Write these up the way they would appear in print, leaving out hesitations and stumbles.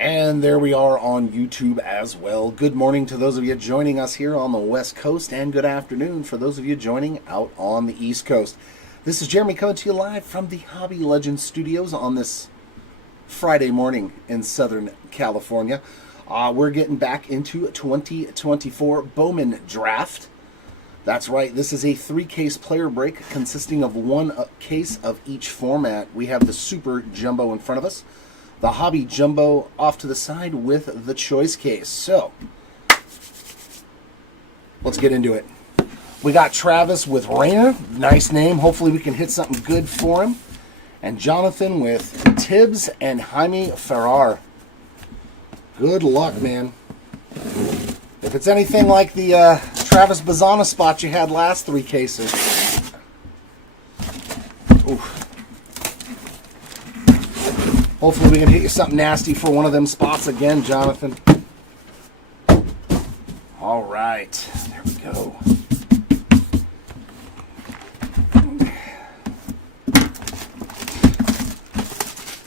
And there we are on YouTube as well. Good morning to those of you joining us here on the West Coast, and good afternoon for those of you joining out on the East Coast. This is Jeremy coming to you live from the Hobby Legends Studios on this Friday morning in Southern California. We're getting back into 2024 Bowman Draft. That's right, this is a 3-case player break consisting of one case of each format. We have the Super Jumbo in front of us, the Hobby Jumbo off to the side with the Choice case. So, let's get into it. We got Travis with Rainer, nice name. Hopefully we can hit something good for him. And Jonathan with Tibbs and Jaime Ferrar. Good luck, man. If it's anything like the Travis Bazzana spot you had last 3 cases. Oof. Hopefully we can hit you something nasty for one of them spots again, Jonathan. All right, there we go.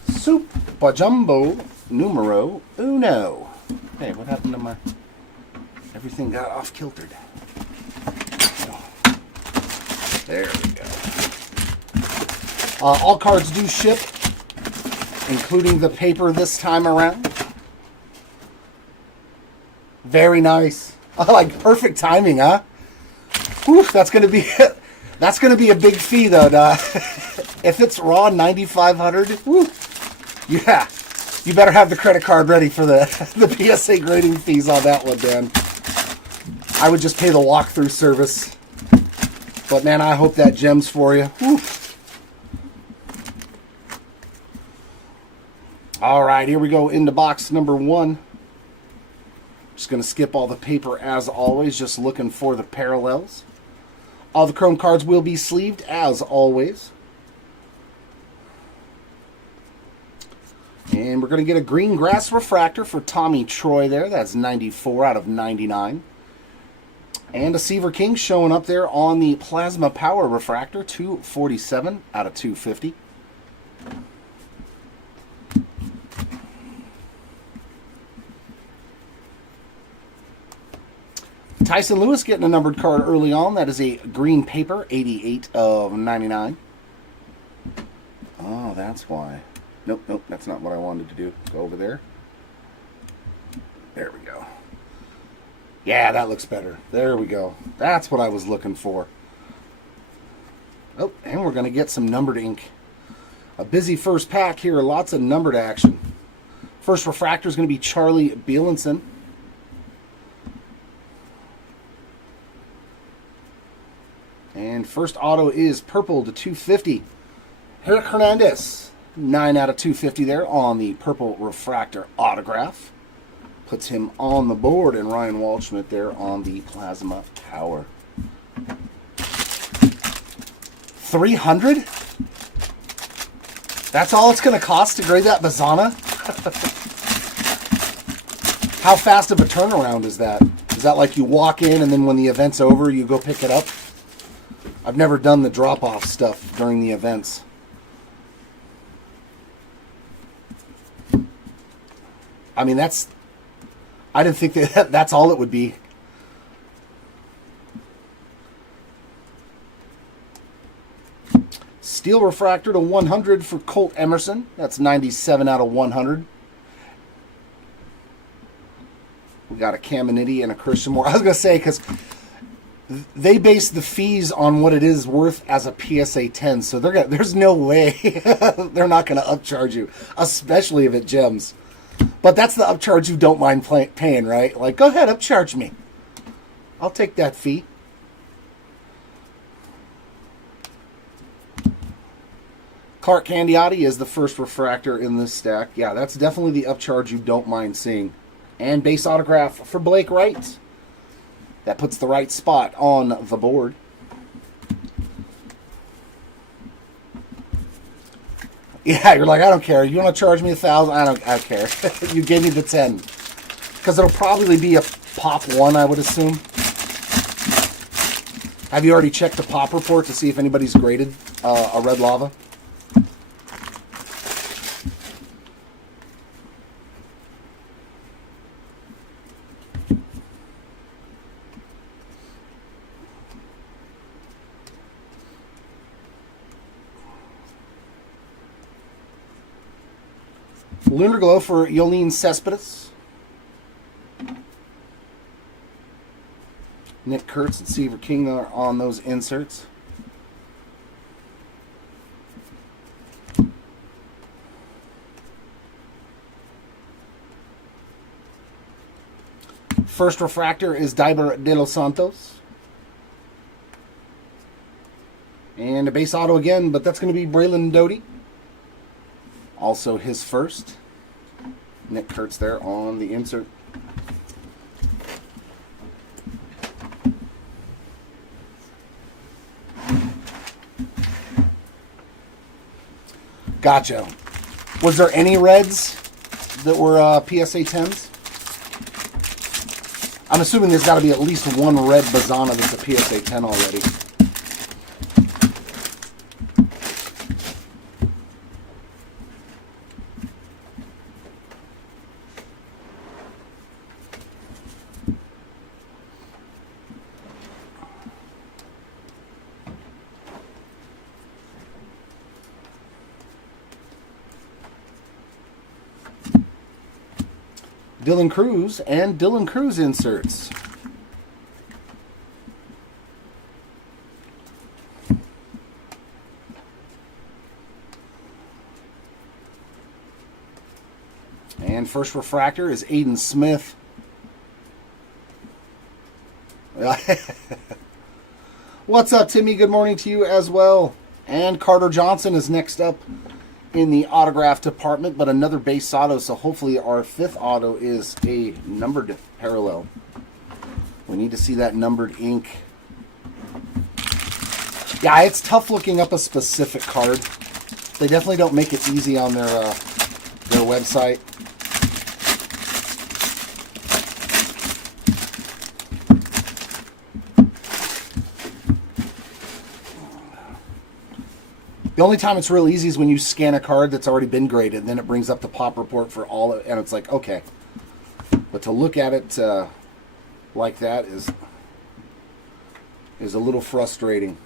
Super Jumbo numero uno. Hey, what happened to my... Everything got off kiltered. There we go. All cards do ship, including the paper this time around. Very nice. Like perfect timing, huh? Whew, that's gonna be a big fee though. If it's raw 9,500, whew, yeah, you better have the credit card ready for the PSA grading fees on that one, Dan. I would just pay the walkthrough service. But man, I hope that gems for you. Whew. All right, here we go into box number 1. Just going to skip all the paper as always, just looking for the parallels. All the chrome cards will be sleeved as always. And we're going to get a green grass refractor for Tommy Troy there. That's 94 out of 99. And a Seaver King showing up there on the Plasma Power refractor, 247 out of 250. Tyson Lewis getting a numbered card early on. That is a green paper, 88 of 99. Oh, that's why. Nope, that's not what I wanted to do. Go over there. There we go. Yeah, that looks better. There we go. That's what I was looking for. Oh, and we're going to get some numbered ink. A busy first pack here. Lots of numbered action. First refractor is going to be Charlie Bielenson. And first auto is purple to 250. Eric Hernandez, 9 out of 250 there on the purple refractor autograph. Puts him on the board, and Ryan Waldschmidt there on the Plasma Power. 300? That's all it's going to cost to grade that Bazzana? How fast of a turnaround is that? Is that like you walk in and then when the event's over, you go pick it up? I've never done the drop-off stuff during the events. I mean, I didn't think that's all it would be. Steel refractor to 100 for Colt Emerson. That's 97 out of 100. We got a Caminiti and a Christian Moore. I was going to say, because they base the fees on what it is worth as a PSA 10, so there's no way they're not going to upcharge you, especially if it gems. But that's the upcharge you don't mind paying, right? Like, go ahead, upcharge me. I'll take that fee. Clark Candiotti is the first refractor in this stack. Yeah, that's definitely the upcharge you don't mind seeing. And base autograph for Blake Wright. That puts the right spot on the board. Yeah, you're like, I don't care. You want to charge me $1,000? I don't care. You gave me the 10. Because it'll probably be a pop 1, I would assume. Have you already checked the pop report to see if anybody's graded a red lava? Lunar Glow for Yolene Cespedes. Nick Kurtz and Seaver King are on those inserts. First refractor is Diber de los Santos. And a base auto again, but that's going to be Braylon Doty. Also his first. Nick Kurtz there on the insert. Gotcha. Was there any reds that were PSA 10s? I'm assuming there's got to be at least one red Bazana that's a PSA 10 already. Dylan Cruz and Dylan Cruz inserts. And first refractor is Aiden Smith. What's up, Timmy? Good morning to you as well. And Carter Johnson is next up in the autograph department, but another base auto, so hopefully our fifth auto is a numbered parallel. We need to see that numbered ink. Yeah, it's tough looking up a specific card. They definitely don't make it easy on their website. The only time it's real easy is when you scan a card that's already been graded, and then it brings up the pop report for all of it, and it's like, okay. But to look at it like that is a little frustrating.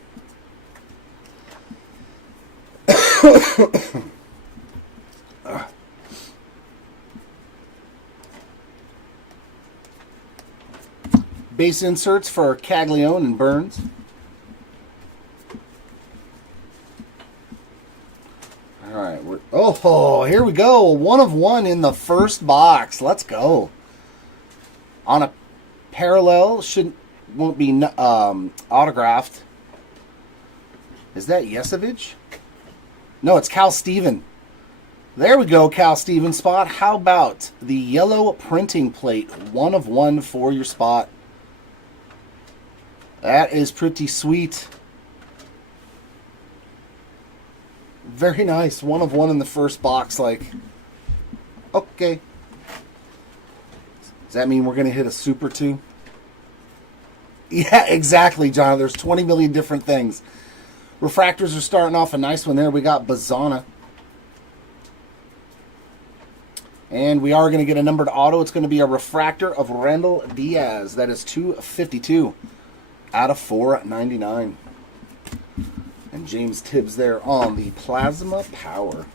Base inserts for Caglione and Burns. All right, here we go. 1 of 1 in the first box. Let's go. On a parallel, won't be autographed. Is that Yesevich? No, it's Cal Steven. There we go, Cal Steven spot. How about the yellow printing plate? 1 of 1 for your spot. That is pretty sweet. Very nice. 1 of 1 in the first box. Like, okay. Does that mean we're going to hit a super 2? Yeah, exactly, John. There's 20 million different things. Refractors are starting off a nice one there. We got Bazana. And we are going to get a numbered auto. It's going to be a refractor of Randall Diaz. That is 252 out of 499. And James Tibbs there on the Plasma Power.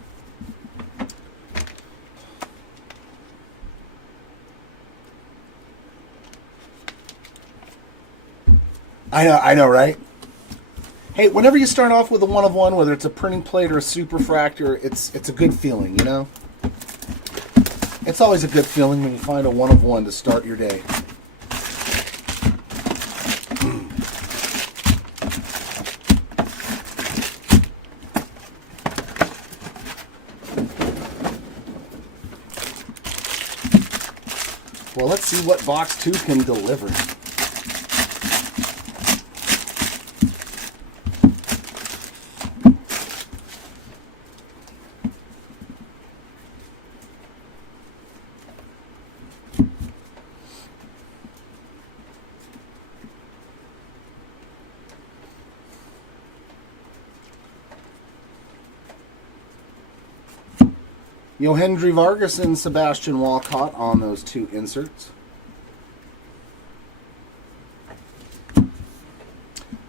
I know, right? Hey, whenever you start off with a 1 of 1, whether it's a printing plate or a super refractor, it's a good feeling, you know? It's always a good feeling when you find a 1 of 1 to start your day. Well, let's see what box 2 can deliver. Yohendry Vargas and Sebastian Walcott on those 2 inserts.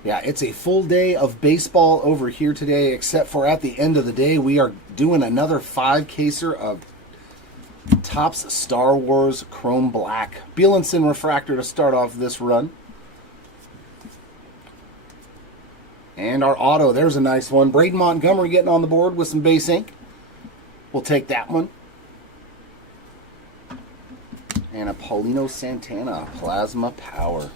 Yeah, it's a full day of baseball over here today, except for at the end of the day, we are doing another 5-caser of Topps Star Wars Chrome Black. Bielenson refractor to start off this run. And our auto, there's a nice one. Braden Montgomery getting on the board with some base ink. We'll take that one. And a Paulino Santana, Plasma Power.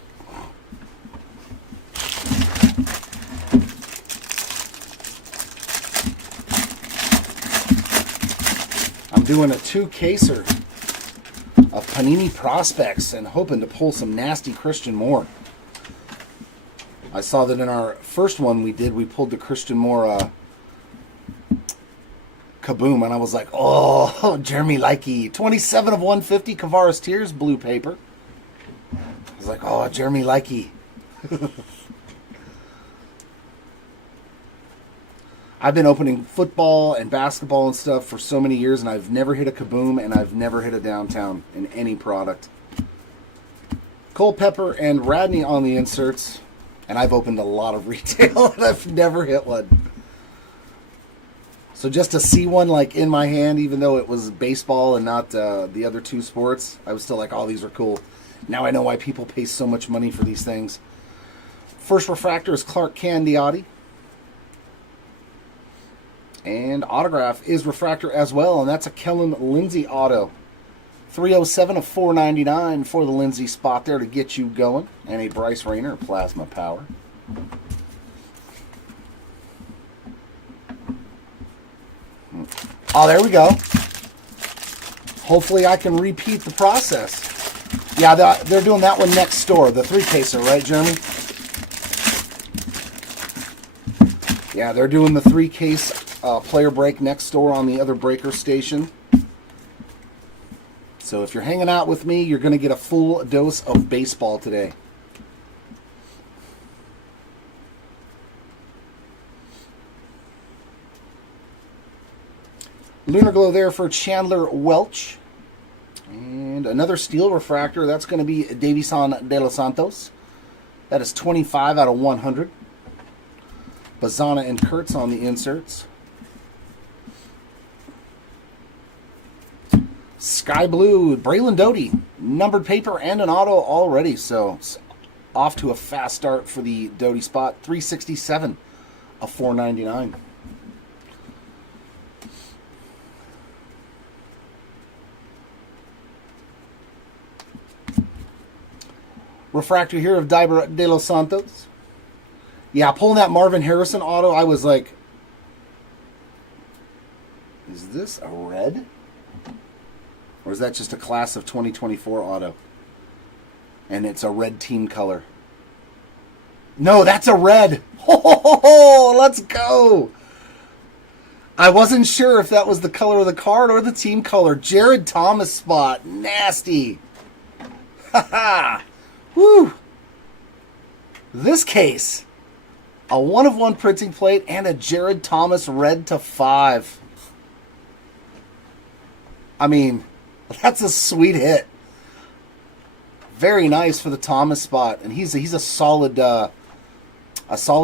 I'm doing a two-caser of Panini Prospects and hoping to pull some nasty Christian Moore. I saw that in our first one we pulled the Christian Moore Kaboom, and I was like, oh, Jeremy Likey. 27 of 150, Kavaris Tears, blue paper. I was like, oh, Jeremy Likey. I've been opening football and basketball and stuff for so many years, and I've never hit a Kaboom, and I've never hit a downtown in any product. Culpepper and Radney on the inserts, and I've opened a lot of retail, and I've never hit one. So just to see one like in my hand, even though it was baseball and not the other two sports, I was still like, oh, these are cool. Now I know why people pay so much money for these things. First refractor is Clark Candiotti. And autograph is refractor as well, and that's a Kellen Lindsey auto. 307 of 499 for the Lindsey spot there to get you going. And a Bryce Rayner Plasma Power. Oh, there we go. Hopefully I can repeat the process. Yeah, they're doing that one next door, the three-caser, right, Jeremy? Yeah, they're doing the three-case player break next door on the other breaker station. So if you're hanging out with me, you're going to get a full dose of baseball today. Lunar Glow there for Chandler Welch. And another steel refractor. That's going to be Davison De Los Santos. That is 25 out of 100. Bazana and Kurtz on the inserts. Sky Blue, Braylon Doty. Numbered paper and an auto already. So it's off to a fast start for the Doty spot. 367 of 499. Refractor here of Diber De Los Santos. Yeah, pulling that Marvin Harrison auto, I was like, is this a red? Or is that just a class of 2024 auto? And it's a red team color. No, that's a red. Oh, let's go. I wasn't sure if that was the color of the card or the team color. Jared Thomas spot. Nasty. Haha. Woo! This case, a 1-of-1 printing plate and a Jared Thomas red to 5. I mean, that's a sweet hit. Very nice for the Thomas spot, and he's a solid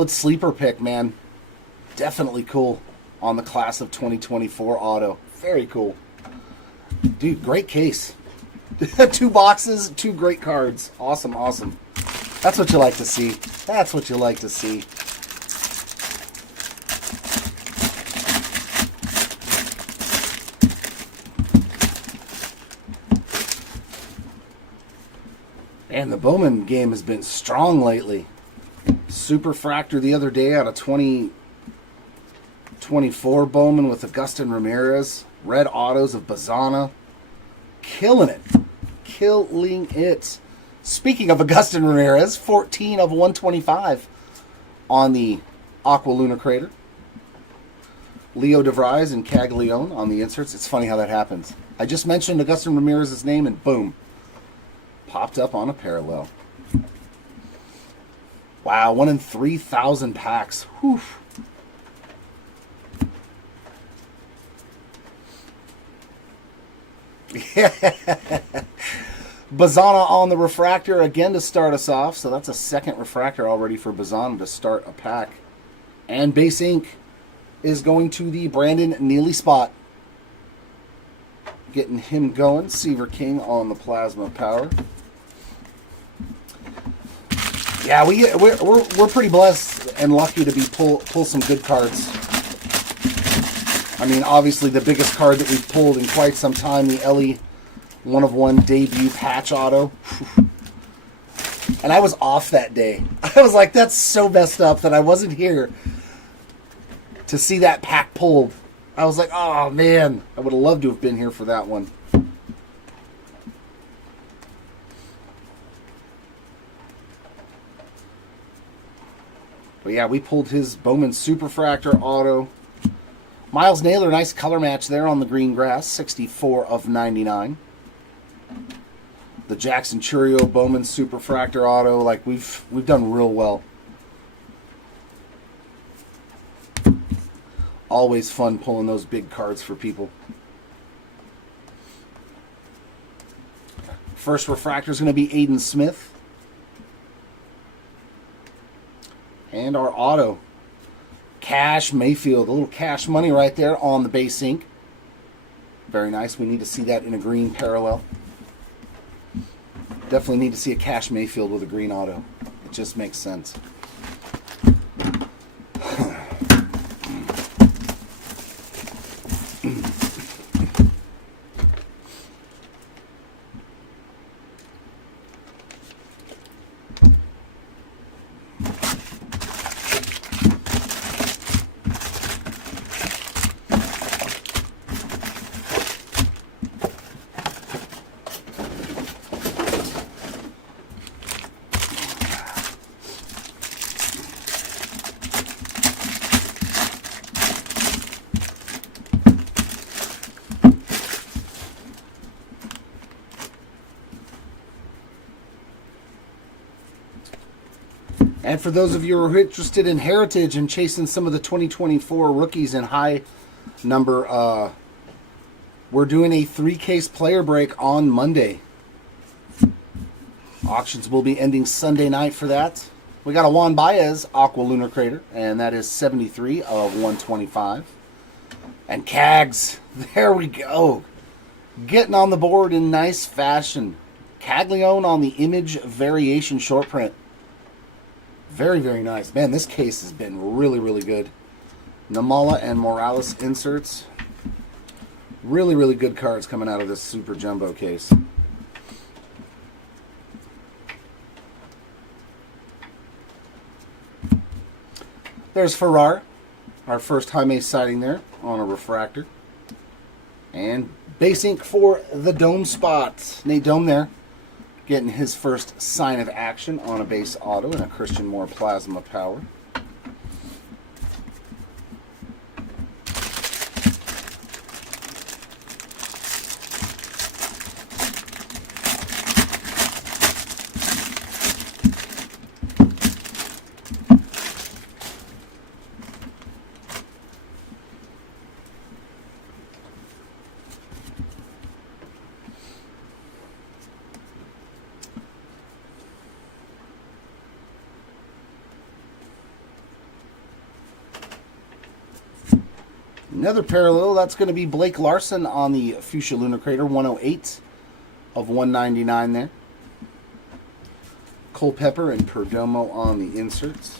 sleeper pick, man. Definitely cool on the class of 2024 auto. Very cool, dude. Great case. 2 boxes, 2 great cards. Awesome, awesome. That's what you like to see. That's what you like to see. And the Bowman game has been strong lately. Super Fractor the other day out of 2024 Bowman with Agustin Ramirez. Red autos of Bazana. Killing it. Killing it. Speaking of Agustin Ramirez, 14 of 125 on the Aqua Lunar Crater. Leo DeVries and Caglione on the inserts. It's funny how that happens. I just mentioned Agustin Ramirez's name and boom. Popped up on a parallel. Wow, 1 in 3,000 packs. Whew. Bazana on the refractor again to start us off. So that's a second refractor already for Bazana to start a pack. And base ink is going to the Brandon Neely spot. Getting him going. Seaver King on the Plasma Power. Yeah, we're pretty blessed and lucky to be pull some good cards. I mean, obviously the biggest card that we've pulled in quite some time, the Ellie 1/1 debut patch auto. And I was off that day. I was like, that's so messed up that I wasn't here to see that pack pulled. I was like, oh man, I would have loved to have been here for that one. But yeah, we pulled his Bowman Superfractor auto. Miles Naylor, nice color match there on the green grass, 64 of 99. The Jackson Churio Bowman Superfractor auto, like we've done real well. Always fun pulling those big cards for people. First refractor is going to be Aiden Smith. And our auto, Cash Mayfield, a little cash money right there on the base ink. Very nice. We need to see that in a green parallel. Definitely need to see a Cash Mayfield with a green auto. It just makes sense. And for those of you who are interested in Heritage and chasing some of the 2024 rookies in high number, we're doing a 3-case player break on Monday. Auctions will be ending Sunday night for that. We got a Juan Baez Aqua Lunar Crater, and that is 73 of 125. And Cags, there we go. Getting on the board in nice fashion. Caglione on the Image Variation short print. Very, very nice. Man, this case has been really, really good. Namala and Morales inserts. Really, really good cards coming out of this Super Jumbo case. There's Farrar, our first Jaime sighting there on a refractor. And base ink for the Dome spot. Nate Dome there. Getting his first sign of action on a base auto and a Christian Moore Plasma Power. Another parallel, that's going to be Blake Larson on the Fuchsia Lunar Crater, 108 of 199 there. Culpepper and Perdomo on the inserts.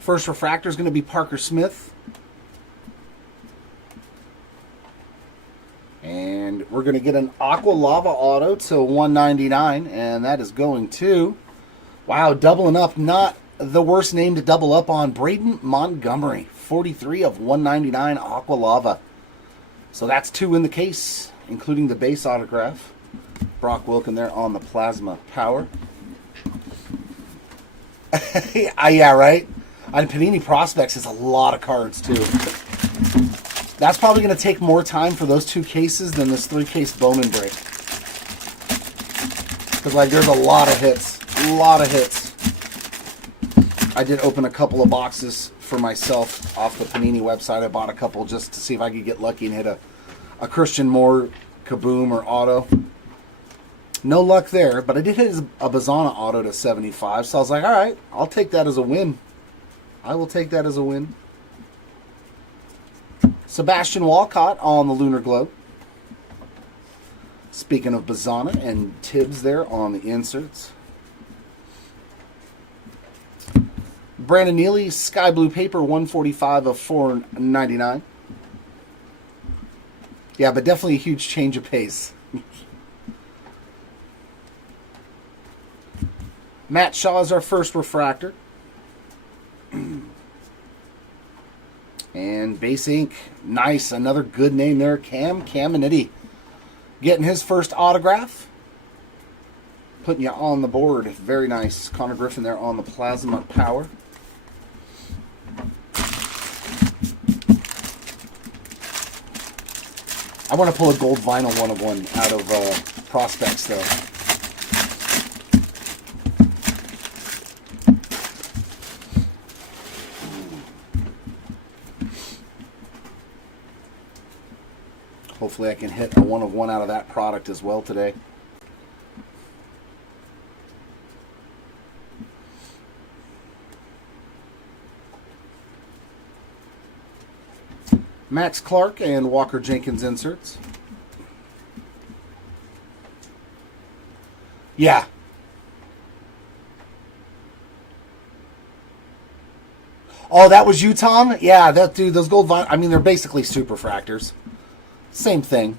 First refractor is going to be Parker Smith. And we're going to get an Aqua Lava auto to 199, and that is going to, wow, doubling up, not the worst name to double up on, Braden Montgomery, 43 of 199 Aqua Lava. So that's 2 in the case, including the base autograph. Brock Wilken there on the Plasma Power. Yeah, right? On Panini Prospects is a lot of cards, too. That's probably going to take more time for those 2 cases than this 3-case Bowman break. Because, like, there's a lot of hits. A lot of hits. I did open a couple of boxes for myself off the Panini website. I bought a couple just to see if I could get lucky and hit a Christian Moore Kaboom or auto. No luck there, but I did hit a Bazana auto to 75, so I was like, all right, I'll take that as a win. I will take that as a win. Sebastian Walcott on the Lunar Globe. Speaking of Bazana and Tibbs there on the inserts. Brandon Neely, Sky Blue Paper, 145 of 499. Yeah, but definitely a huge change of pace. Matt Shaw is our first refractor. And Base Ink, nice. Another good name there. Caminiti. Getting his first autograph. Putting you on the board. Very nice. Connor Griffin there on the Plasma Power. I want to pull a gold vinyl 1/1 out of Prospects, though. Hopefully I can hit a 1/1 out of that product as well today. Max Clark and Walker Jenkins inserts. Yeah. Oh, that was you, Tom? Yeah, that dude, those gold vinyl, I mean, they're basically superfractors. Same thing.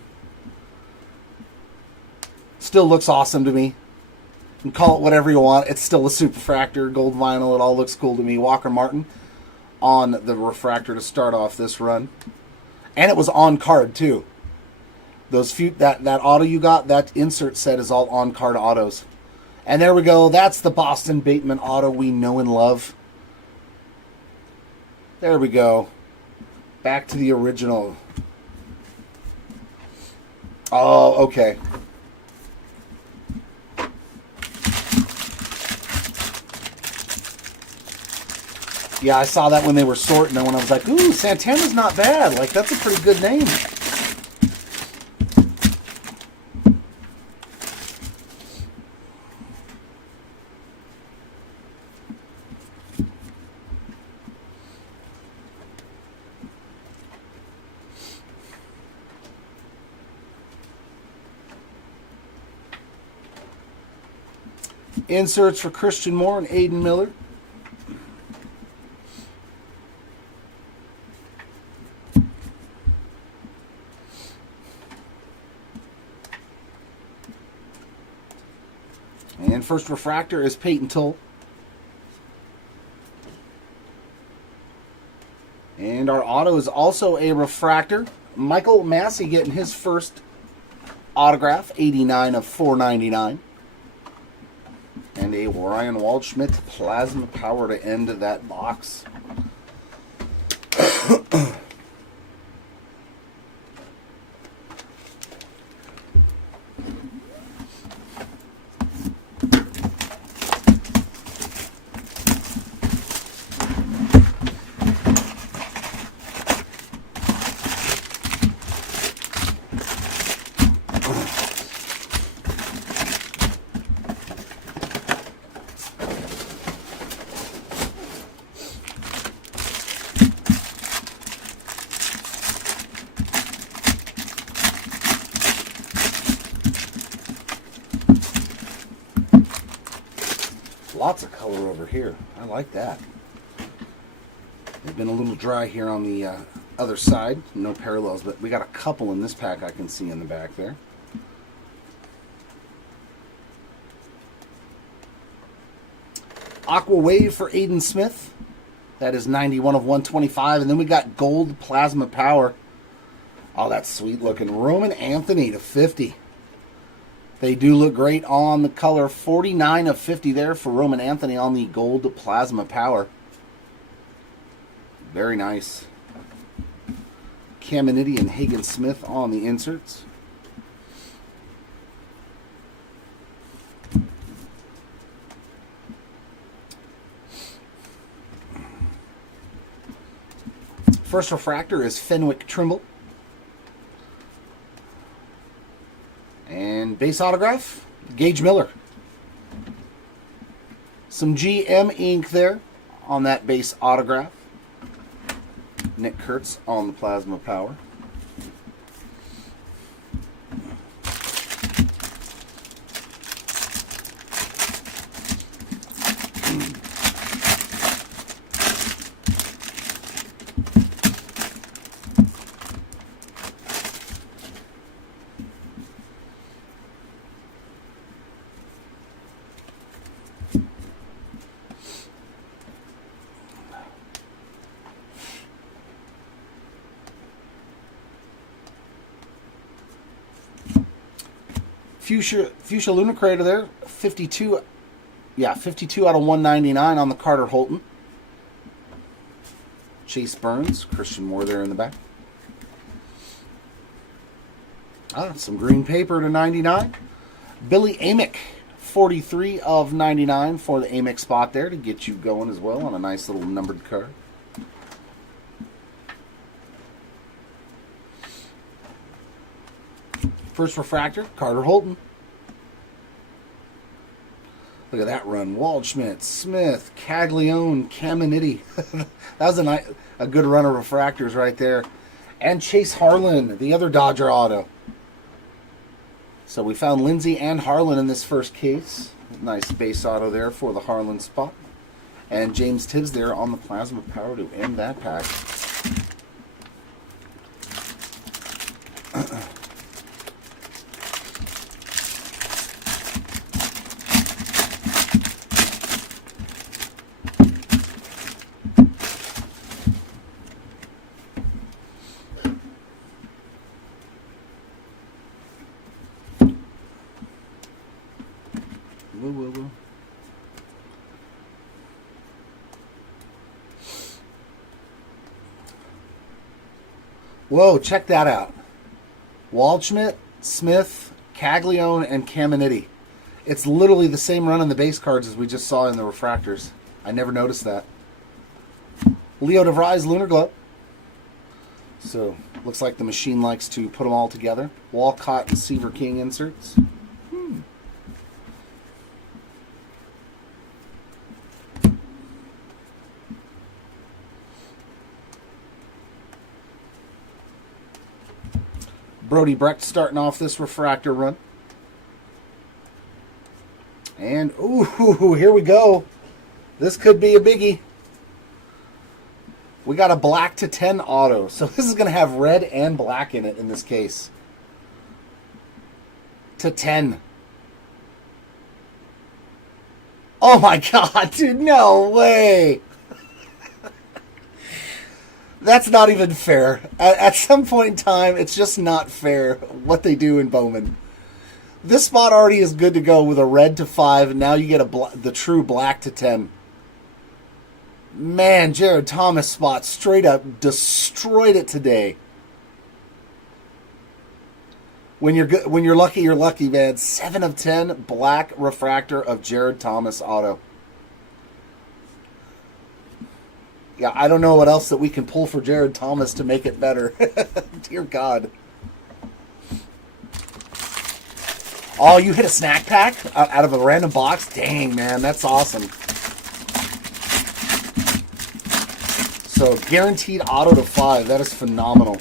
Still looks awesome to me. You can call it whatever you want. It's still a superfractor, gold vinyl. It all looks cool to me. Walker Martin on the refractor to start off this run. And it was on card, too. Those few that auto you got, that insert set is all on card autos. And there we go. That's the Boston Bateman auto we know and love. There we go. Back to the original. Oh, okay. Yeah, I saw that when they were sorting, and when I was like, ooh, Santana's not bad. Like, that's a pretty good name. Inserts for Christian Moore and Aiden Miller. And first refractor is Peyton Tull. And our auto is also a refractor. Michael Massey getting his first autograph, 89 of 499. And a Ryan Waldschmidt Plasma Power to end that box. Lots of color over here. I like that. They've been a little dry here on the other side. No parallels, but we got a couple in this pack I can see in the back there. Aqua Wave for Aiden Smith. That is 91 of 125. And then we got Gold Plasma Power. Oh, that's sweet looking. Roman Anthony to 50. They do look great on the color. 49 of 50 there for Roman Anthony on the Gold Plasma Power. Very nice. Caminiti and Hagen Smith on the inserts. First refractor is Fenwick Trimble. And base autograph, Gage Miller. Some GM ink there on that base autograph. Nick Kurtz on the Plasma Power. Fuchsia Lunar Crater there, 52. Yeah, 52 out of 199 on the Carter Holton. Chase Burns, Christian Moore there in the back. Some green paper to 99. Billy Amick, 43 of 99 for the Amick spot there to get you going as well on a nice little numbered card. First refractor, Carter Holton. Look at that run. Waldschmidt, Smith, Caglione, Caminiti. That was a good run of refractors right there. And Chase Harlan, the other Dodger auto. So we found Lindsay and Harlan in this first case. Nice base auto there for the Harlan spot. And James Tibbs there on the Plasma Power to end that pack. Whoa, check that out. Waldschmidt, Smith, Caglione, and Caminiti. It's literally the same run on the base cards as we just saw in the refractors. I never noticed that. Leo DeVries Lunar Glow. So, looks like the machine likes to put them all together. Walcott and Seaver King inserts. Brody Brecht starting off this refractor run. And, ooh, here we go. This could be a biggie. We got a black to 10 auto. So this is going to have red and black in it in this case. To 10. Oh my God, dude, no way. That's not even fair. At some point in time, it's just not fair what they do in Bowman. This spot already is good to go with a red to 5, and now you get the true black to 10. Man, Jared Thomas spot straight up destroyed it today. When you're lucky, you're lucky, man. 7 of 10 black refractor of Jared Thomas auto. Yeah, I don't know what else that we can pull for Jared Thomas to make it better. Dear God. Oh, you hit a snack pack out of a random box? Dang, man, that's awesome. So, guaranteed auto to 5. That is phenomenal.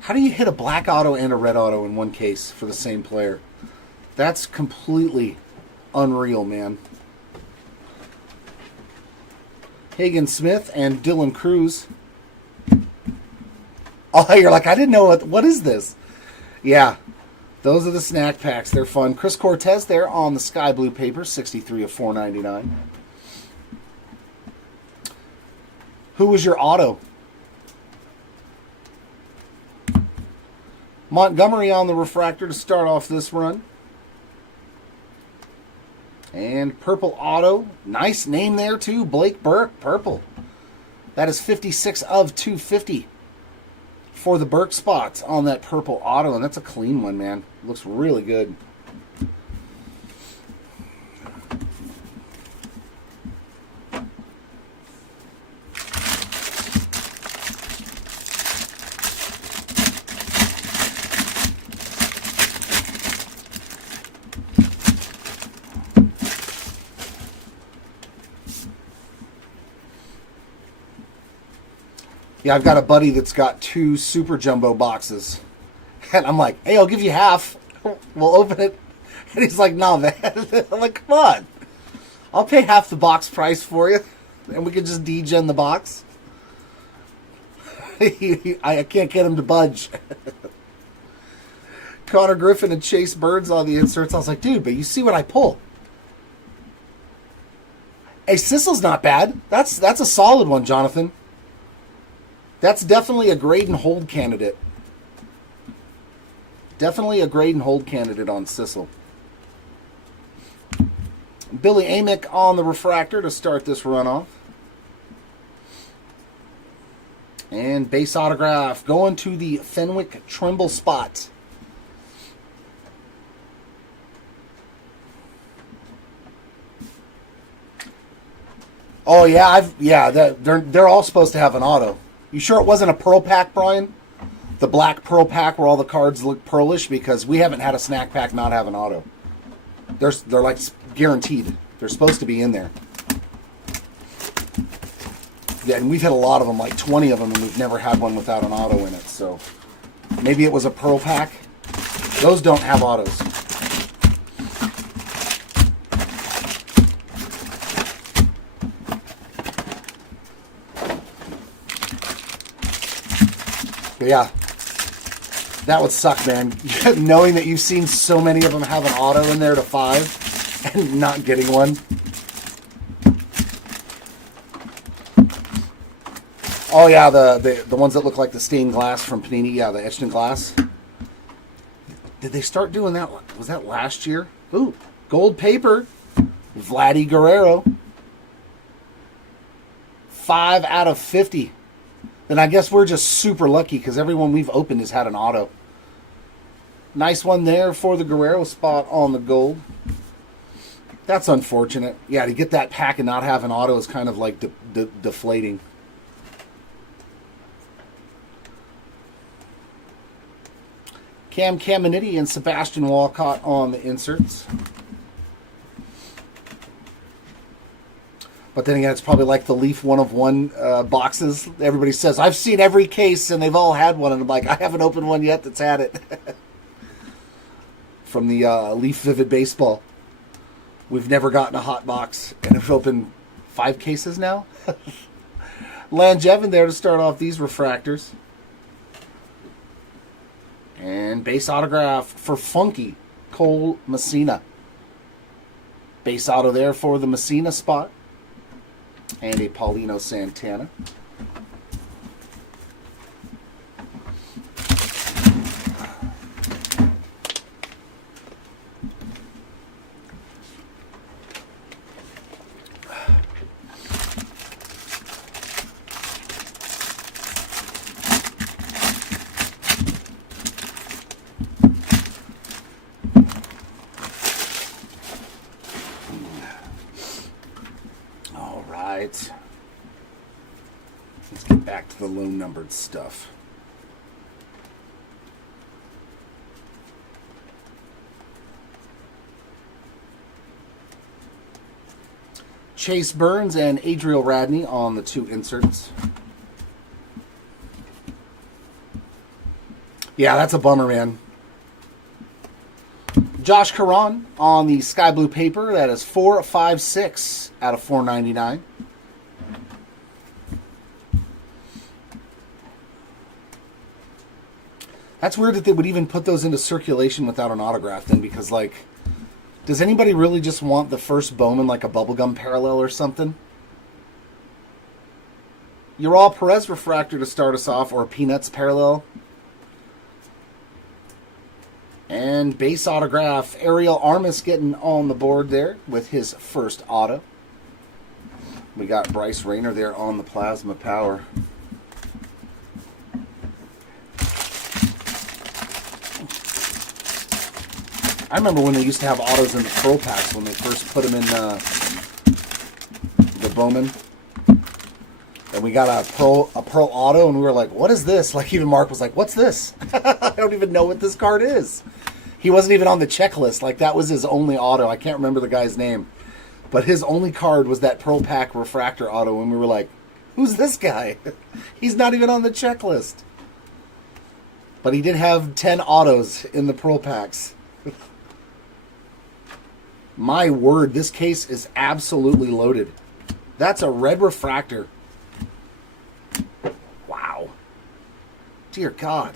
How do you hit a black auto and a red auto in one case for the same player? That's completely unreal, man. Hagen Smith and Dylan Cruz. Oh, you're like, I didn't know what is this? Yeah, those are the snack packs. They're fun. Chris Cortez there on the sky blue paper, 63 of 499. Who was your auto? Montgomery on the refractor to start off this run. And purple auto. Nice name there too. Blake Burke, purple. That is 56 of 250 for the Burke spots on that purple auto. And that's a clean one, man. Looks really good. Yeah, I've got a buddy that's got 2 super jumbo boxes. And I'm like, hey, I'll give you half. We'll open it. And he's like, no, man. I'm like, come on. I'll pay half the box price for you. And we can just degen the box. I can't get him to budge. Connor Griffin and Chase Burns on the inserts. I was like, dude, but you see what I pull. Hey, Sissel's not bad. That's a solid one, Jonathan. That's definitely a grade and hold candidate. Definitely a grade and hold candidate on Sissel. Billy Amick on the refractor to start this run off. And base autograph going to the Fenwick Trimble spot. Oh yeah, they're all supposed to have an auto. You sure it wasn't a pearl pack, Brian? The black pearl pack where all the cards look pearlish, because we haven't had a snack pack not have an auto. They're like guaranteed. They're supposed to be in there. Yeah, and we've had a lot of them, like 20 of them, and we've never had one without an auto in it. So maybe it was a pearl pack. Those don't have autos. But yeah, that would suck, man. Knowing that you've seen so many of them have an auto in there to 5 and not getting one. Oh yeah, the ones that look like the stained glass from Panini. Yeah, the etched in glass. Did they start doing that? Was that last year? Ooh, gold paper. Vladdy Guerrero. 5 out of 50. Then I guess we're just super lucky because everyone we've opened has had an auto. Nice one there for the Guerrero spot on the gold. That's unfortunate. Yeah, to get that pack and not have an auto is kind of like deflating. Cam Caminiti and Sebastian Walcott on the inserts. But then again, it's probably like the Leaf 1-of-1 boxes. Everybody says, I've seen every case and they've all had one. And I'm like, I haven't opened one yet that's had it. From the Leaf Vivid Baseball. We've never gotten a hot box. And we've opened 5 cases now. Langevin there to start off these refractors. And base autograph for Funky Cole Messina. Base auto there for the Messina spot. And a Paulino Santana. Let's get back to the low numbered stuff. Chase Burns and Adriel Radney on the 2 inserts. Yeah, that's a bummer, man. Josh Caron on the sky blue paper. That is 456 out of 499. That's weird that they would even put those into circulation without an autograph then, because, like, does anybody really just want the first Bowman like a bubblegum parallel or something? Ural Perez refractor to start us off, or a Peanuts parallel. And base autograph, Ariel Armas getting on the board there with his first auto. We got Bryce Rayner there on the Plasma Power. I remember when they used to have autos in the Pro Packs when they first put them in the Bowman. And we got a Pro Auto, and we were like, what is this? Like, even Mark was like, what's this? I don't even know what this card is. He wasn't even on the checklist. Like, that was his only auto. I can't remember the guy's name. But his only card was that Pro Pack Refractor auto, and we were like, Who's this guy? He's not even on the checklist. But he did have 10 autos in the Pro Packs. My word, this case is absolutely loaded. That's a red refractor. Wow. Dear God.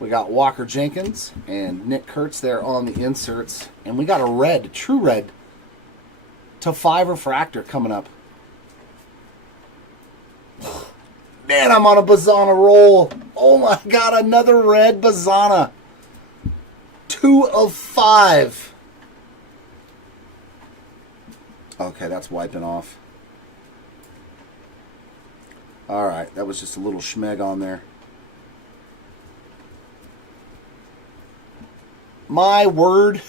We got Walker Jenkins and Nick Kurtz there on the inserts. And we got a red, true red, /5 refractor coming up. Man, I'm on a Bazana roll. Oh my God, another red Bazana. 2 of 5. Okay, that's wiping off. All right, that was just a little schmeg on there. My word.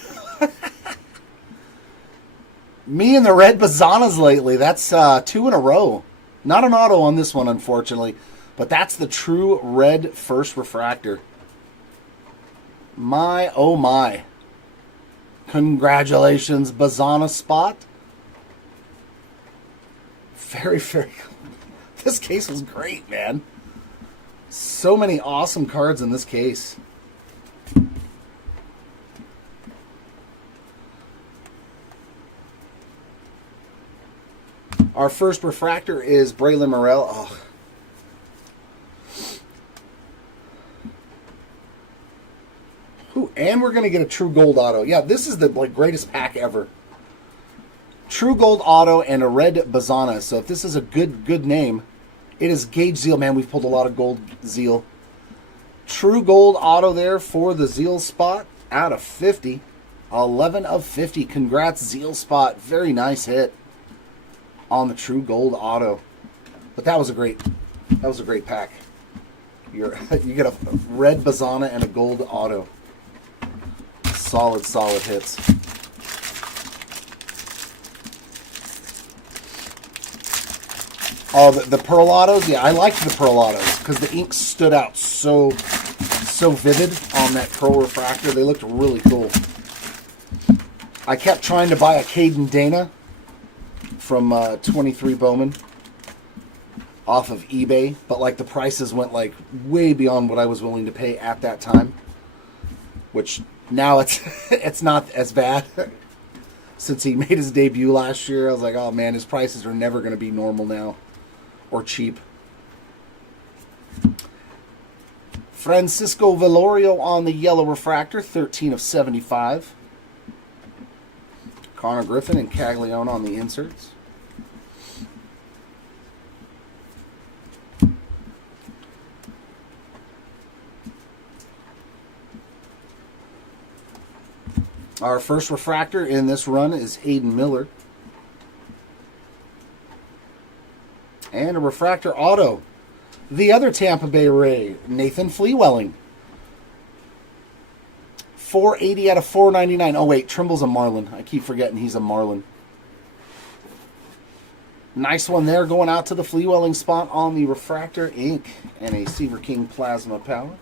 Me and the red Bazanas lately. That's 2 in a row. Not an auto on this one, unfortunately. But that's the true red first refractor. My, oh my. Congratulations, Bazana spot. Very, very cool. This case was great, man. So many awesome cards in this case. Our first refractor is Braylon Morrell. Oh. Ooh, and we're going to get a True Gold auto. Yeah, this is the greatest pack ever. True Gold auto and a red Bazana. So if this is a good name, it is Gage Zeal. Man, we've pulled a lot of gold Zeal. True Gold auto there for the Zeal spot out of 50. 11 of 50. Congrats, Zeal spot. Very nice hit on the True Gold auto. But that was a great pack. You get a red Bazana and a gold auto. Solid hits. Oh, the Pearl autos? Yeah, I liked the Pearl autos because the ink stood out so vivid on that Pearl refractor. They looked really cool. I kept trying to buy a Caden Dana from 23 Bowman off of eBay, but the prices went way beyond what I was willing to pay at that time, which now it's not as bad. Since he made his debut last year, I was like, oh man, his prices are never going to be normal now or cheap. Francisco Velorio on the yellow refractor, 13 of 75. Connor Griffin and Caglione on the inserts. Our first refractor in this run is Hayden Miller. And a refractor auto. The other Tampa Bay Ray, Nathan Fleewelling. 480 out of 499. Oh, wait, Trimble's a Marlin. I keep forgetting he's a Marlin. Nice one there going out to the Fleewelling spot on the refractor ink and a Seaver King Plasma Power.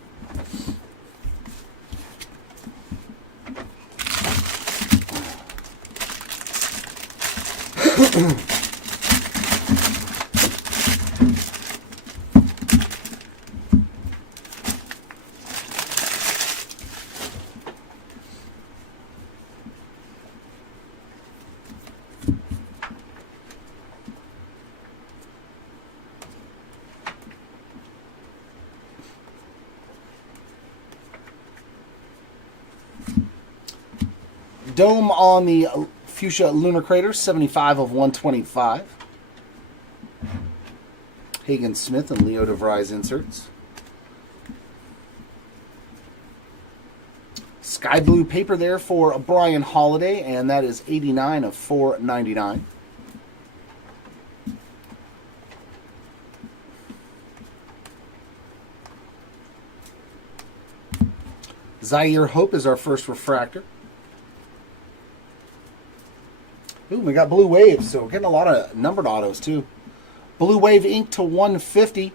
Dome on the Fuchsia Lunar Crater, 75 of 125. Hagen Smith and Leo DeVries inserts. Sky blue paper there for Brian Holiday, and that is 89 of 499. Zaire Hope is our first refractor. Ooh, we got Blue Wave, so we're getting a lot of numbered autos too. Blue Wave ink to 150.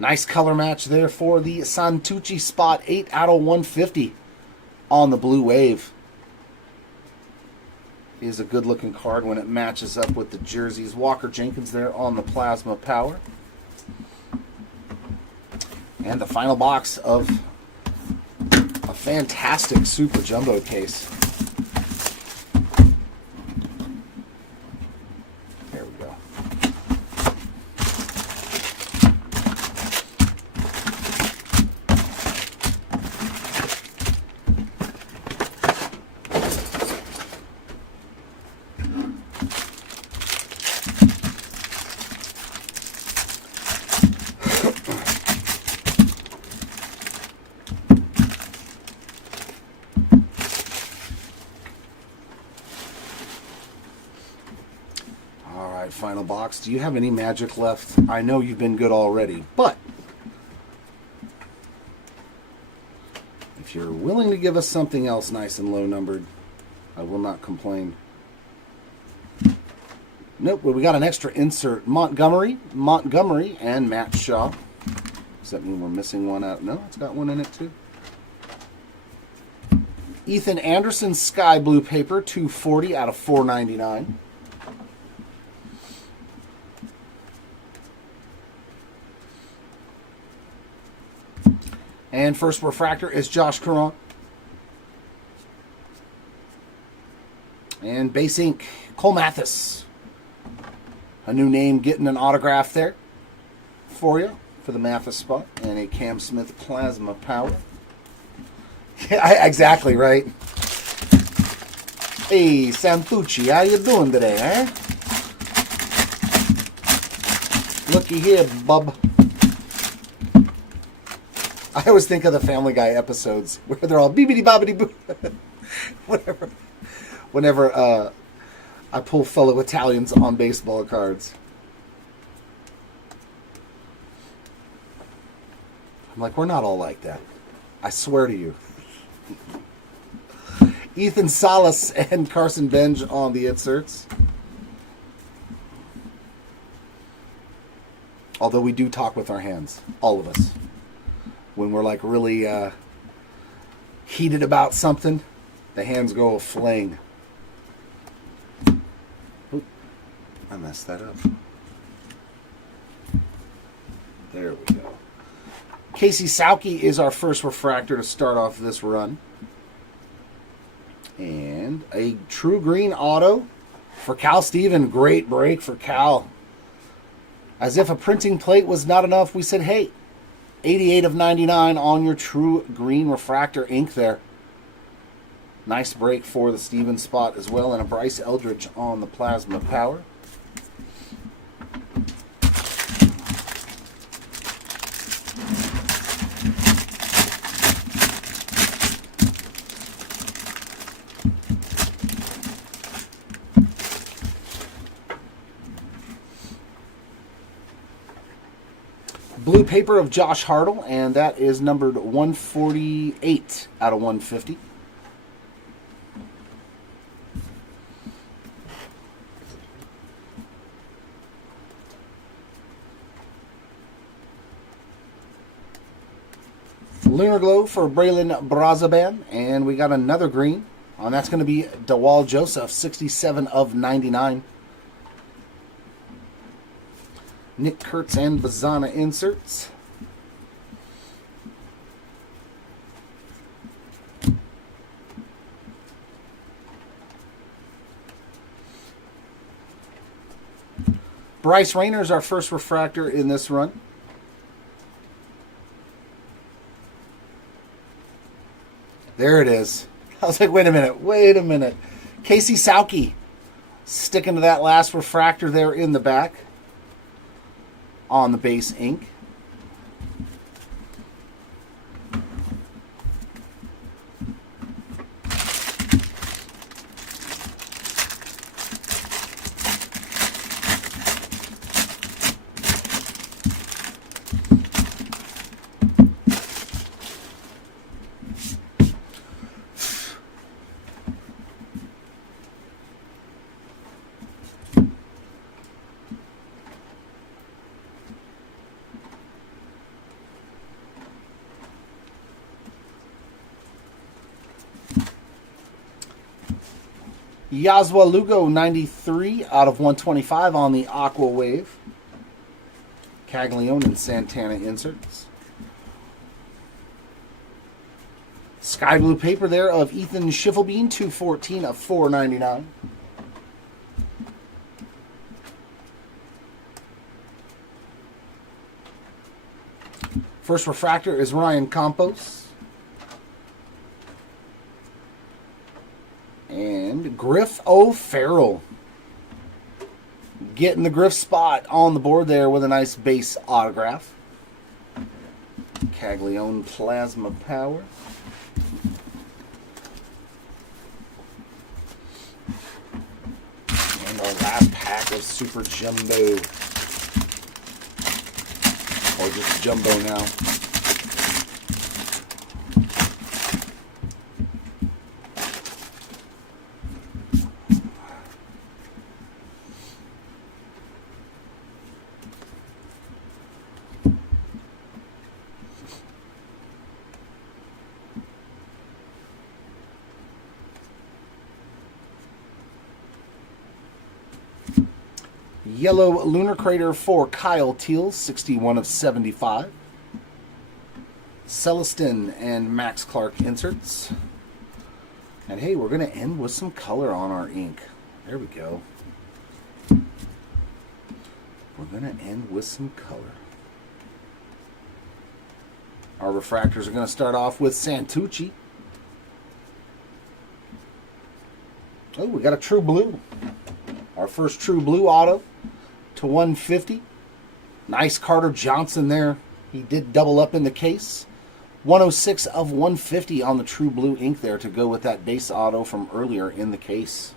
Nice color match there for the Santucci spot, 8 out of 150 on the Blue Wave. is a good looking card when it matches up with the jerseys. Walker Jenkins there on the Plasma Power. And the final box of a fantastic Super Jumbo case. There we go. Final box. Do you have any magic left? I know you've been good already, but if you're willing to give us something else nice and low numbered, I will not complain. Nope, well, we got an extra insert. Montgomery, and Matt Shaw. Does that mean we're missing one out? No, it's got one in it too. Ethan Anderson, sky blue paper, 240 out of 499. And first refractor is Josh Caron. And base ink, Cole Mathis. A new name getting an autograph there for you for the Mathis spot. And a Cam Smith Plasma Power. Yeah, exactly right. Hey, Santucci, how you doing today, eh? Looky here, bub. I always think of the Family Guy episodes where they're all beebity bobbity boo. Whenever I pull fellow Italians on baseball cards. I'm like, we're not all like that. I swear to you. Ethan Salas and Carson Benj on the inserts. Although we do talk with our hands, all of us. When we're like really heated about something, the hands go a-flaying. Oop, I messed that up. There we go. Casey Sauke is our first refractor to start off this run. And a true green auto for Cal Steven. Great break for Cal. As if a printing plate was not enough, we said, hey, 88 of 99 on your true green refractor ink there. Nice break for the Steven spot as well. And a Bryce Eldridge on the Plasma Power. Blue paper of Josh Hartle, and that is numbered 148 out of 150. Lunar Glow for Braylon Brazaban, and we got another green. And that's going to be DeWall Joseph, 67 of 99. Nick Kurtz and Bazana inserts. Bryce Rayner's our first refractor in this run. There it is. I was like, wait a minute. Casey Sauke sticking to that last refractor there in the back on the base ink. Yaswa Lugo 93 out of 125 on the Aqua Wave. Caglione and Santana inserts. Sky blue paper there of Ethan Schiffelbein, 214 of 499. First refractor is Ryan Campos. And Griff O'Farrell. Getting the Griff spot on the board there with a nice base autograph. Caglione Plasma Power. And our last pack of Super Jumbo. Or just Jumbo now. Yellow Lunar Crater for Kyle Teal, 61 of 75. Celestin and Max Clark inserts. And hey, we're going to end with some color on our ink. There we go. We're going to end with some color. Our refractors are going to start off with Santucci. Oh, we got a True Blue. Our first True Blue auto to 150. Nice Carter Johnson there. He did double up in the case. 106 of 150 on the True Blue ink there to go with that base auto from earlier in the case.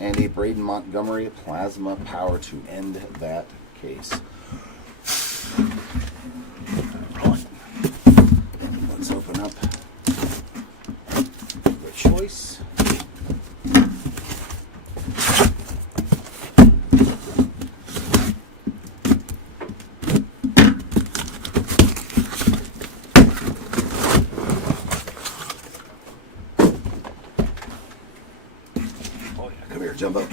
And a Braden Montgomery Plasma Power to end that case. Let's open up the choice. Come here, Jumbo.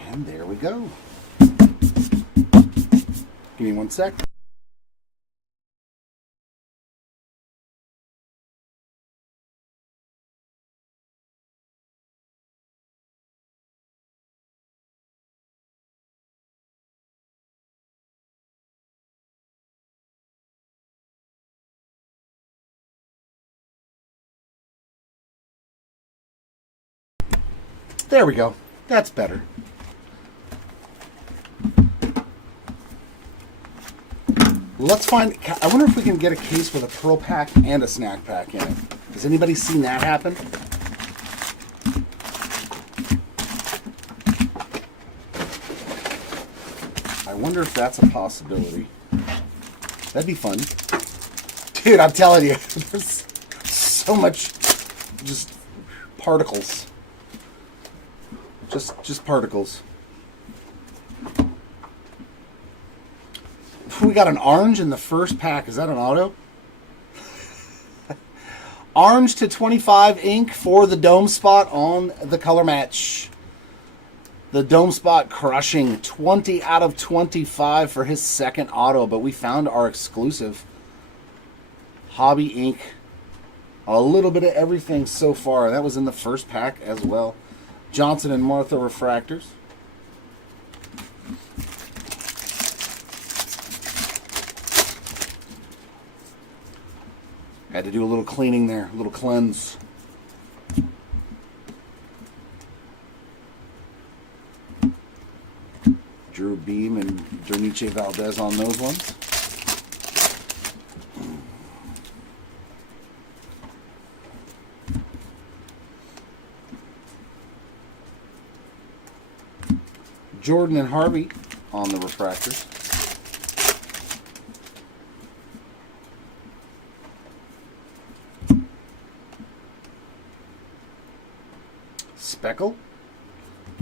And there we go. Give me 1 sec. There we go. That's better. Let's find... I wonder if we can get a case with a pearl pack and a snack pack in it. Has anybody seen that happen? I wonder if that's a possibility. That'd be fun. Dude, I'm telling you, there's so much just particles. Just particles. We got an orange in the first pack. Is that an auto? Orange to 25 ink for the dome spot on the color match. The dome spot crushing 20 out of 25 for his second auto, but we found our exclusive Hobby Ink. A little bit of everything so far. That was in the first pack as well. Johnson and Martha refractors. Had to do a little cleaning there, a little cleanse. Drew Beam and Derniche Valdez on those ones. Jordan and Harvey on the refractors. Speckle.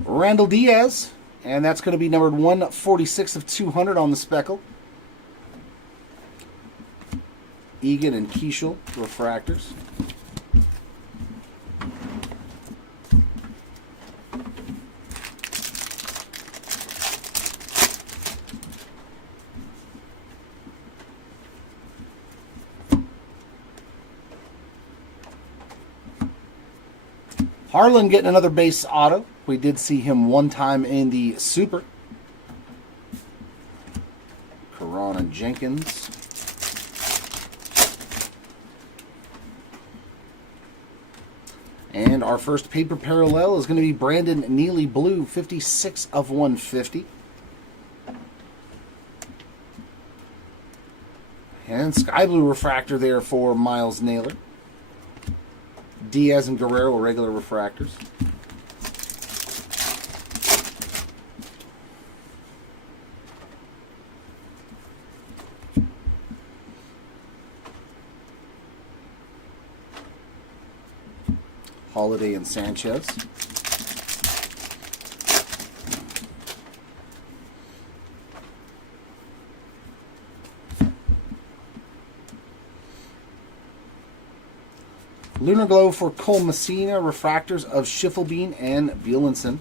Randall Diaz, and that's going to be numbered 146 of 200 on the Speckle. Egan and Keishel refractors. Harlan getting another base auto. We did see him one time in the Super. Caron and Jenkins. And our first paper parallel is going to be Brandon Neely Blue, 56 of 150. And Sky Blue refractor there for Miles Naylor. Diaz and Guerrero regular refractors. Holiday and Sanchez. Lunar Glow for Cole Messina, refractors of Schiffelbein and Bielenson.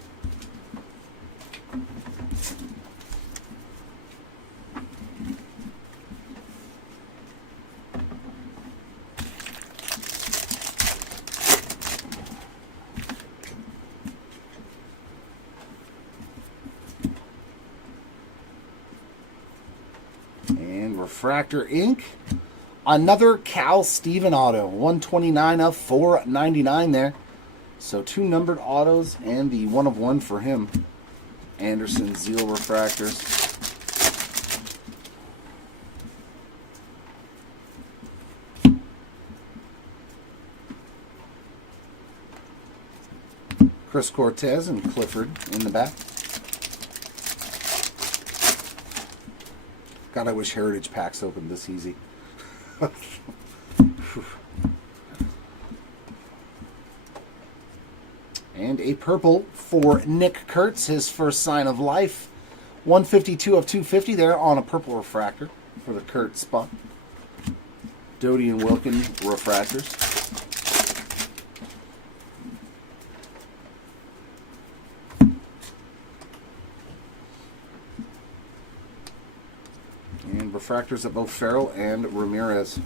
And Refractor Ink. Another Cal Steven auto, 129 of 499 there. So 2 numbered autos and the 1 of 1 for him. Anderson Zeal refractors. Chris Cortez and Clifford in the back. God, I wish Heritage Packs opened this easy. And a purple for Nick Kurtz, his first sign of life. 152 of 250 there on a purple refractor for the Kurtz spot. Doty and Wilkin refractors. And refractors of both Farrell and Ramirez.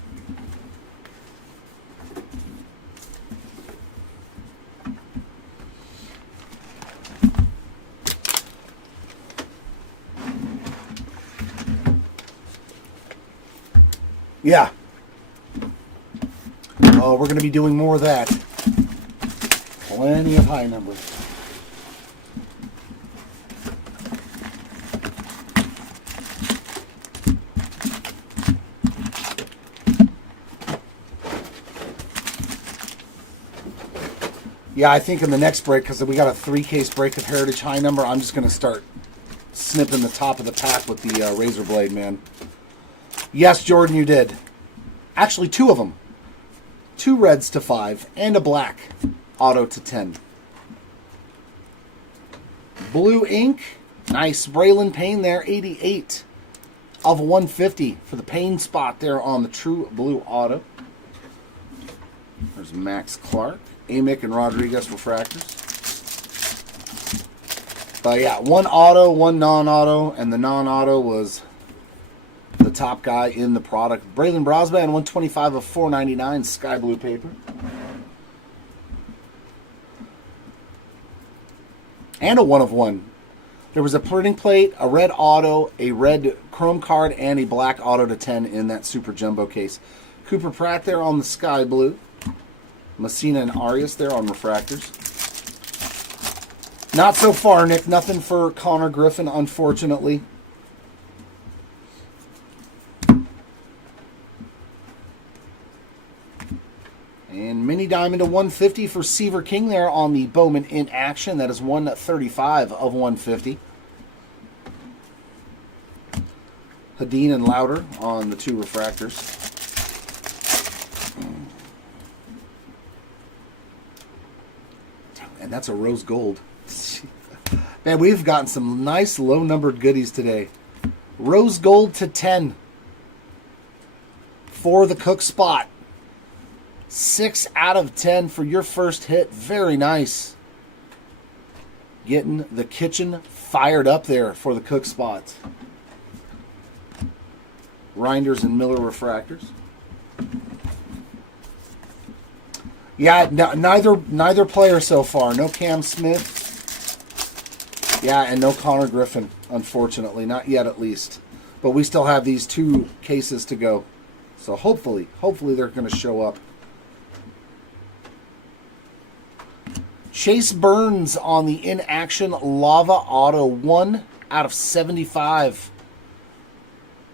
Yeah. Oh, we're going to be doing more of that. Plenty of high numbers. Yeah, I think in the next break, because we got a 3-case break of Heritage High number, I'm just going to start snipping the top of the pack with the razor blade, man. Yes, Jordan, you did. Actually, 2 of them. 2 reds to 5 and a black auto to 10. Blue ink. Nice. Braylon Payne there, 88 of 150 for the Payne spot there on the True Blue auto. There's Max Clark. Amick and Rodriguez refractors. But yeah, 1 auto, 1 non-auto, and the non-auto was the top guy in the product. Braylon Brosman, 125 of 499, sky blue paper. And a 1 of 1. There was a printing plate, a red auto, a red chrome card, and a black auto to 10 in that super jumbo case. Cooper Pratt there on the sky blue. Messina and Arias there on refractors. Not so far, Nick. Nothing for Connor Griffin, unfortunately. And mini diamond to 150 for Seaver King there on the Bowman in action. That is 135 of 150. Hadeen and Louder on the 2 refractors. And that's a rose gold. Man, we've gotten some nice low-numbered goodies today. Rose gold to 10 for the Cook spot. 6 out of 10 for your first hit. Very nice. Getting the kitchen fired up there for the Cook spot. Reinders and Miller refractors. Yeah, neither player so far. No Cam Smith. Yeah, and no Connor Griffin, unfortunately. Not yet, at least. But we still have these 2 cases to go. So hopefully they're going to show up. Chase Burns on the in-action Lava Auto. 1 out of 75.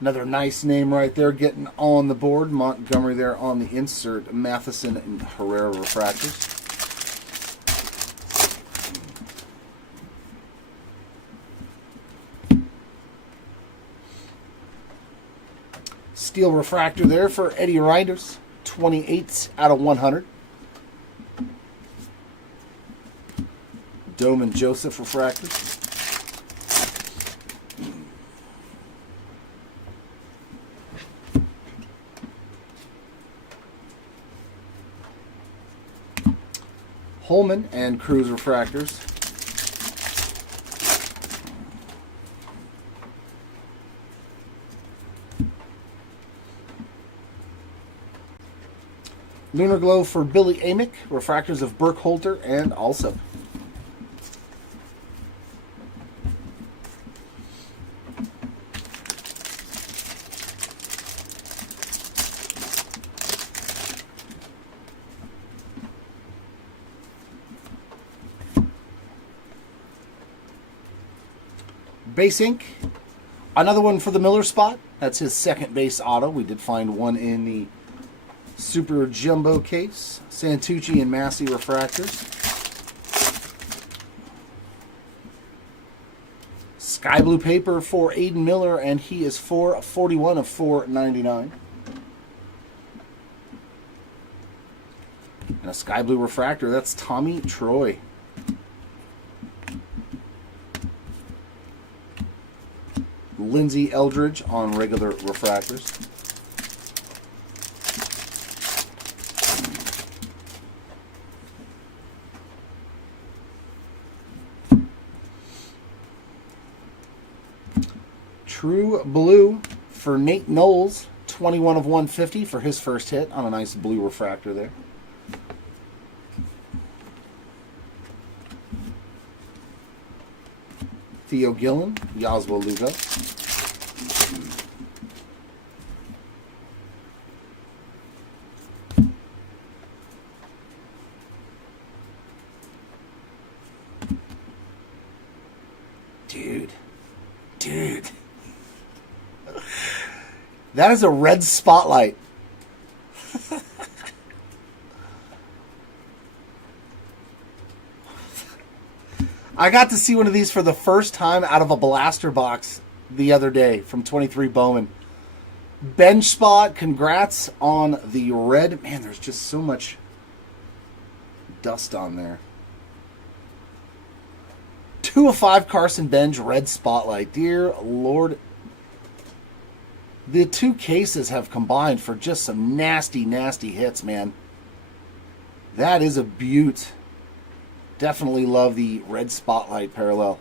Another nice name right there getting on the board. Montgomery there on the insert. Matheson and Herrera refractors. Steel refractor there for Eddie Reinders. 28 out of 100. Bowman Joseph refractors. Holman and Cruz refractors. Lunar Glow for Billy Amick, refractors of Burkholder and also. Base ink, another one for the Miller spot. That's his second base auto. We did find one in the Super Jumbo case. Santucci and Massey refractors. Sky blue paper for Aiden Miller, and he is 441 of 499. And a sky blue refractor, that's Tommy Troy. Lindsey Eldridge on regular refractors. True Blue for Nate Knowles, 21 of 150 for his first hit on a nice blue refractor there. Theo Gillen, Yaswo Lugo. Dude. That is a red spotlight. I got to see one of these for the first time out of a blaster box the other day from 23 Bowman. Bench spot, congrats on the red. Man, there's just so much dust on there. 2 of 5 Carson Bench, red spotlight. Dear Lord. The 2 cases have combined for just some nasty, nasty hits, man. That is a beaut. Definitely love the red spotlight parallel.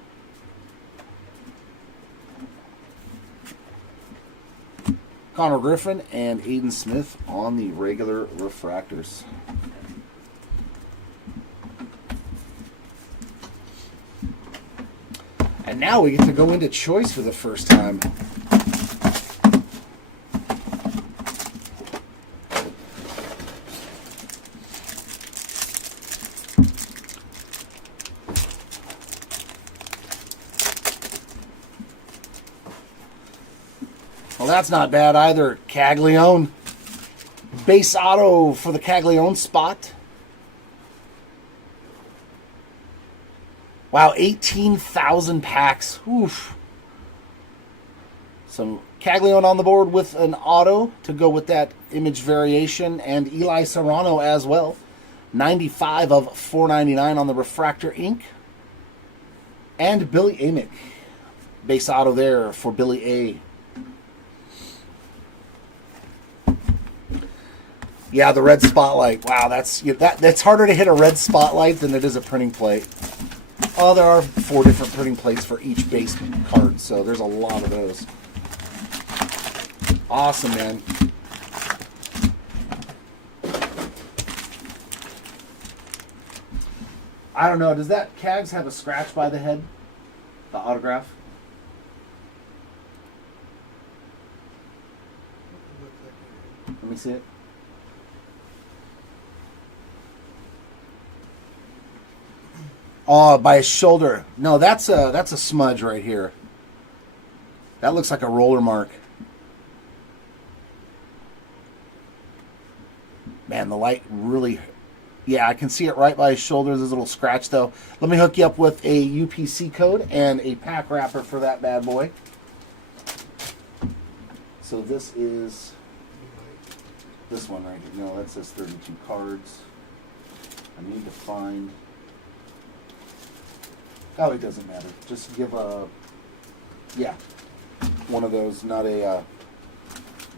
Connor Griffin and Aiden Smith on the regular refractors. And now we get to go into choice for the first time. Well, that's not bad either. Caglione. Base auto for the Caglione spot. Wow, 18,000 packs. Oof. Some Caglione on the board with an auto to go with that image variation, and Eli Serrano as well. 95 of 499 on the refractor ink. And Billy Amick. Base auto there for Billy A. Yeah, the red spotlight. Wow, that's harder to hit a red spotlight than it is a printing plate. Oh, there are 4 different printing plates for each base card, so there's a lot of those. Awesome, man. I don't know. Does that Cags have a scratch by the head? The autograph? Let me see it. Oh, by his shoulder. No, that's a smudge right here. That looks like a roller mark. Man, the light really... Yeah, I can see it right by his shoulder. There's a little scratch, though. Let me hook you up with a UPC code and a pack wrapper for that bad boy. So this is... This one right here. No, that says 32 cards. I need to find... Oh, it doesn't matter. Just give a... Yeah. One of those, not a...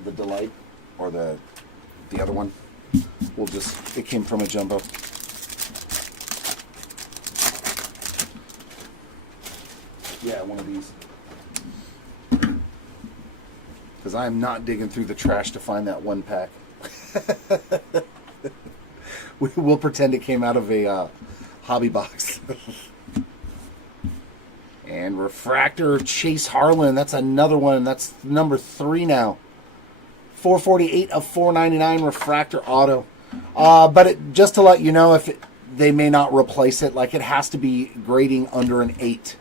the Delight or the other one. We'll just... It came from a jumbo. Yeah, one of these. Because I'm not digging through the trash to find that one pack. We'll pretend it came out of a hobby box. And refractor Chase Harlan. That's another one. That's number 3 now. 448 of 499 refractor auto. But just to let you know, they may not replace it. Like, it has to be grading under an 8.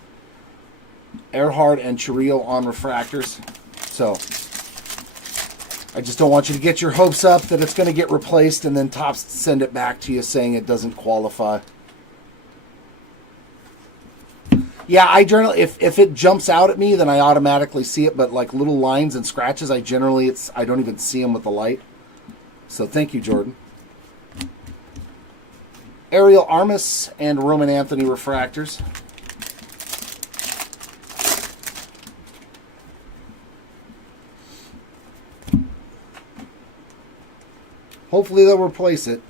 Earhart and Chiriot on refractors. So I just don't want you to get your hopes up that it's going to get replaced and then Topps send it back to you saying it doesn't qualify. Yeah, I generally, if it jumps out at me, then I automatically see it. But like little lines and scratches, I don't even see them with the light. So thank you, Jordan. Ariel Armas and Roman Anthony refractors. Hopefully they'll replace it.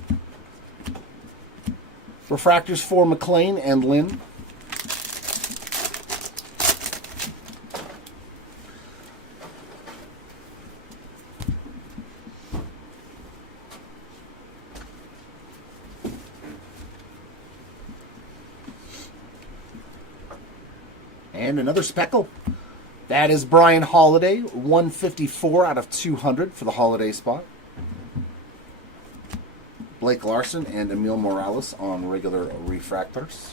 Refractors for McLean and Lynn. And another speckle. That is Brian Holiday, 154 out of 200 for the Holiday spot. Blake Larson and Emil Morales on regular refractors.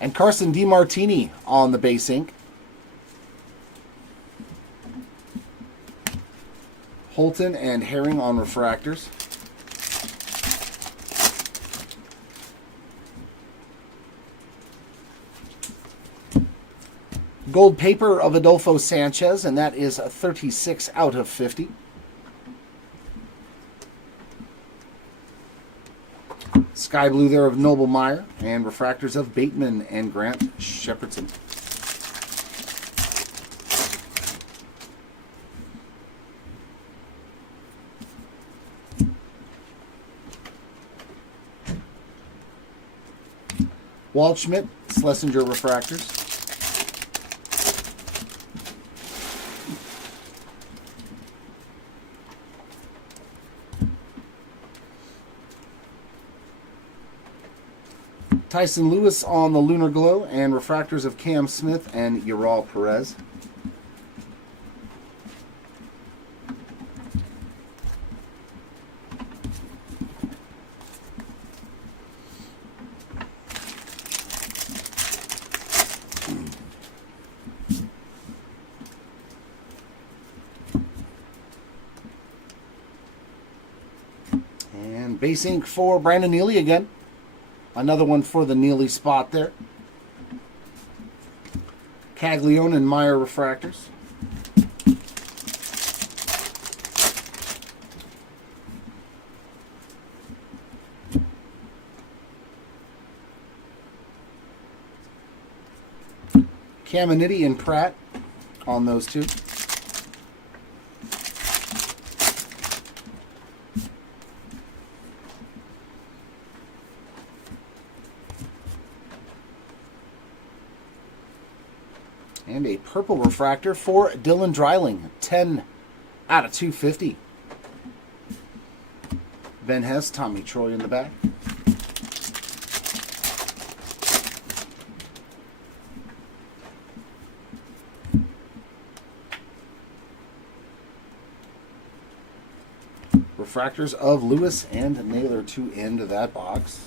And Carson DiMartini on the base ink. Holton and Herring on refractors. Gold paper of Adolfo Sanchez, and that is a 36 out of 50. Sky blue there of Noble Meyer, and refractors of Bateman and Grant Shepherdson. Waldschmidt, Schlesinger refractors. Tyson Lewis on the Lunar Glow, and refractors of Cam Smith and Ural Perez. And Base ink for Brandon Neely again. Another one for the Neely spot there. Caglione and Meyer refractors. Caminiti and Pratt on those two. And a purple refractor for Dylan Dreiling, 10 out of 250. Ben Hess, Tommy Troy in the back. Refractors of Lewis and Naylor to end that box.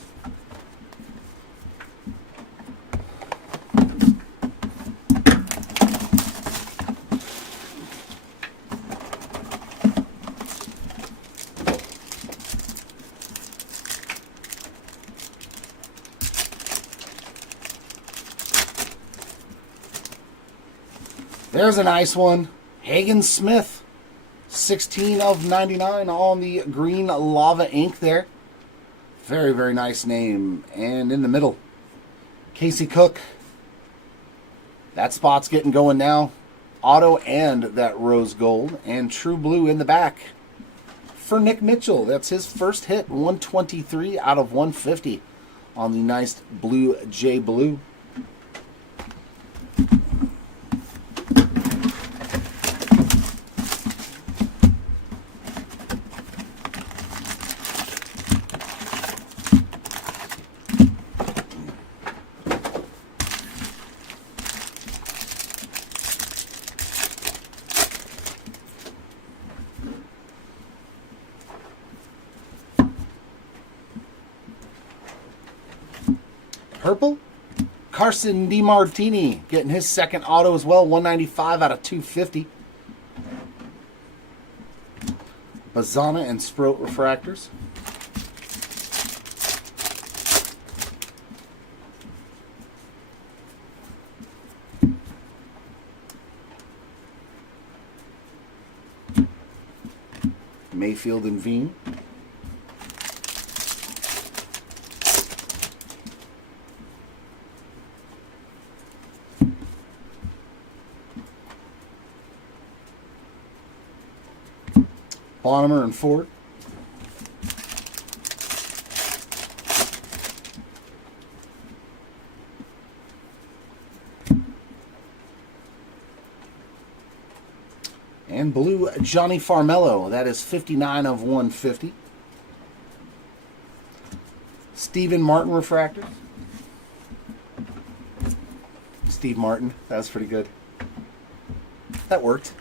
There's a nice one. Hagen Smith, 16 of 99 on the green lava ink there. Very, very nice name. And in the middle, Casey Cook. That spot's getting going now. Auto and that rose gold. And true blue in the back for Nick Mitchell. That's his first hit, 123 out of 150 on the nice blue J Blue. Purple, Carson DiMartini getting his second auto as well, 195 out of 250. Bazana and Sproat refractors. Mayfield and Veen. Bonham and Ford. And blue Johnny Farmello. That is 59 of 150. Stephen Martin refractor. Steve Martin. That was pretty good. That worked.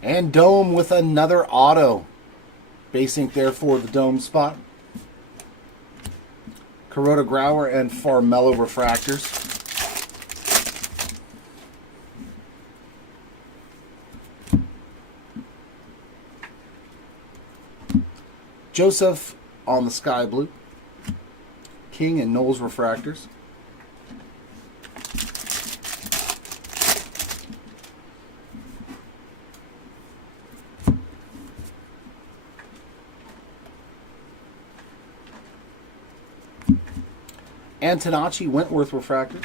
And Dome with another auto. Base ink there for the Dome spot. Kuroda Grauer and Farmello refractors. Joseph on the Sky Blue. King and Knowles refractors. Antonacci Wentworth refractors.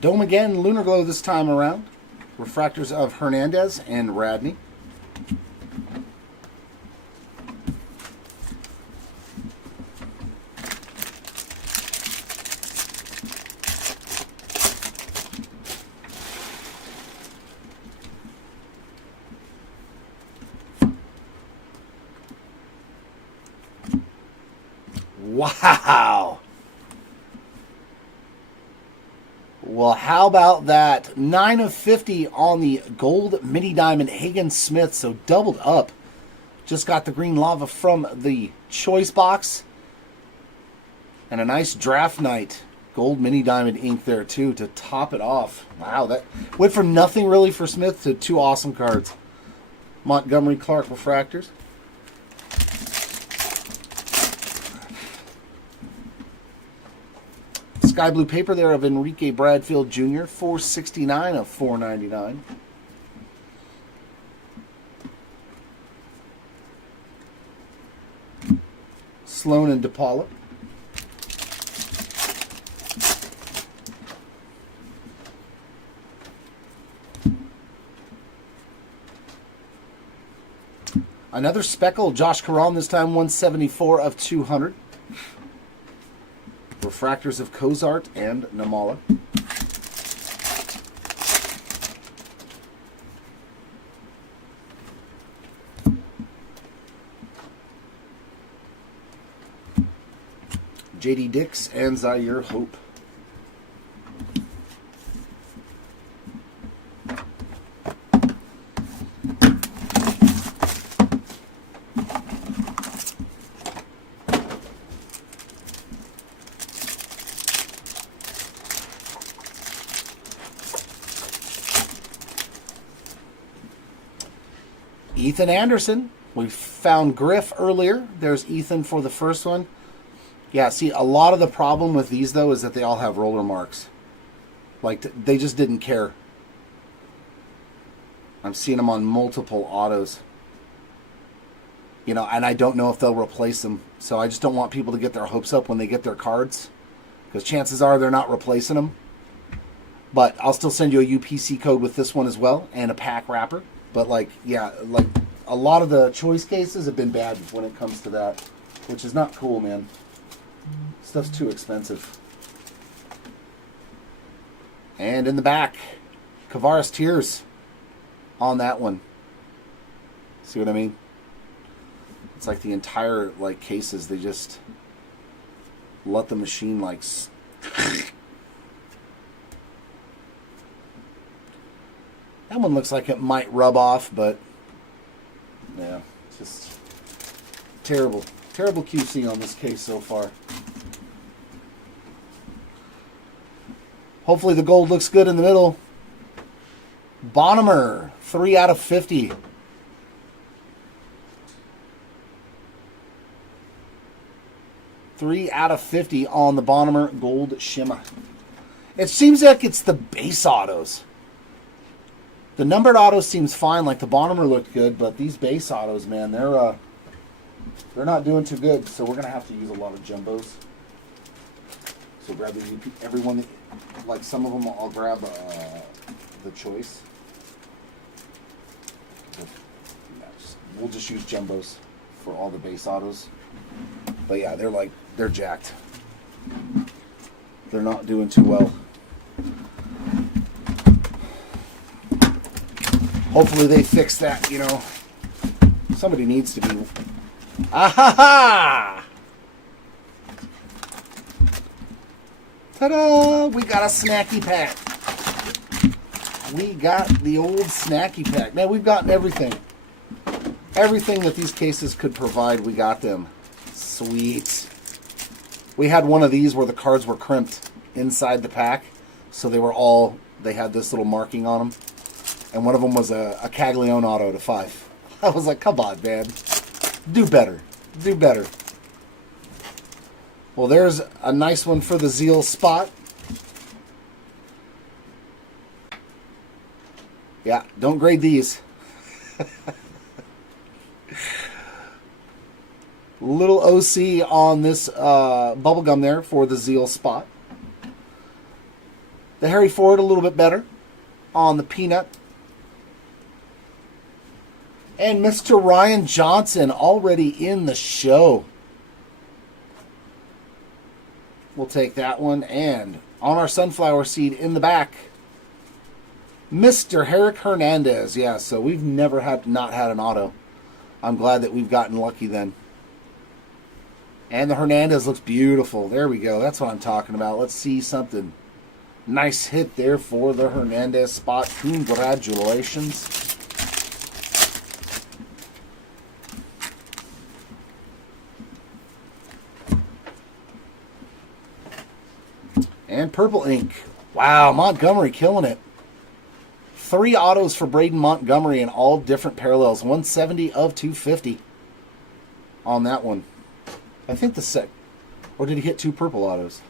Dome again, Lunar Glow this time around. Refractors of Hernandez and Radney. Wow. Well, how about that? 9 of 50 on the gold mini diamond Hagen Smith. So doubled up. Just got the green lava from the choice box. And a nice draft night gold mini diamond ink there too to top it off. Wow, that went from nothing really for Smith to 2 awesome cards. Montgomery Clark refractors. Sky blue paper there of Enrique Bradfield Jr. 469 of 499. Sloan and DePaula. Another speckle, Josh Caron, this time 174 of 200. Refractors of Cozart and Namala. J.D. Dix and Zaire Hope. Ethan Anderson. We found Griff earlier. There's Ethan for the first one. Yeah, see, a lot of the problem with these, though, is that they all have roller marks. Like, they just didn't care. I'm seeing them on multiple autos. You know, and I don't know if they'll replace them. So I just don't want people to get their hopes up when they get their cards. Because chances are they're not replacing them. But I'll still send you a UPC code with this one as well. And a pack wrapper. But, like, yeah, like, a lot of the choice cases have been bad when it comes to that. Which is not cool, man. Stuff's too expensive. And in the back, Kavaris Tears on that one. See what I mean? It's like the entire, like, cases, they just let the machine, like... That one looks like it might rub off, but... Yeah, it's just terrible. Terrible QC on this case so far. Hopefully the gold looks good in the middle. Bonhomer, 3 out of 50. Three out of 50 on the Bonhomer Gold Shimmer. It seems like it's the base autos. The numbered autos seems fine, like the Bonhomer looked good, but these base autos, man, they're not doing too good. So we're gonna have to use a lot of jumbos. So grab everyone, like some of them, I'll grab the choice. We'll just use jumbos for all the base autos. But yeah, they're jacked. They're not doing too well. Hopefully they fix that, you know. Somebody needs to be... Ah-ha-ha! Ta-da! We got a snacky pack. We got the old snacky pack. Man, we've gotten everything. Everything that these cases could provide, we got them. Sweet. We had one of these where the cards were crimped inside the pack. So they had this little marking on them. And one of them was a Caglione auto to 5. I was like, come on, man. Do better. Do better. Well, there's a nice one for the Zeal spot. Yeah, don't grade these. Little OC on this bubblegum there for the Zeal spot. The Harry Ford a little bit better on the Peanut. And Mr. Ryan Johnson already in the show. We'll take that one. And on our sunflower seed in the back, Mr. Herrick Hernandez. Yeah, so we've never not had an auto. I'm glad that we've gotten lucky then. And the Hernandez looks beautiful. There we go. That's what I'm talking about. Let's see something. Nice hit there for the Hernandez spot. Congratulations. And purple ink. Wow, Montgomery killing it. 3 autos for Braden Montgomery in all different parallels. 170 of 250 on that one. I think the set. Or did he hit 2 purple autos?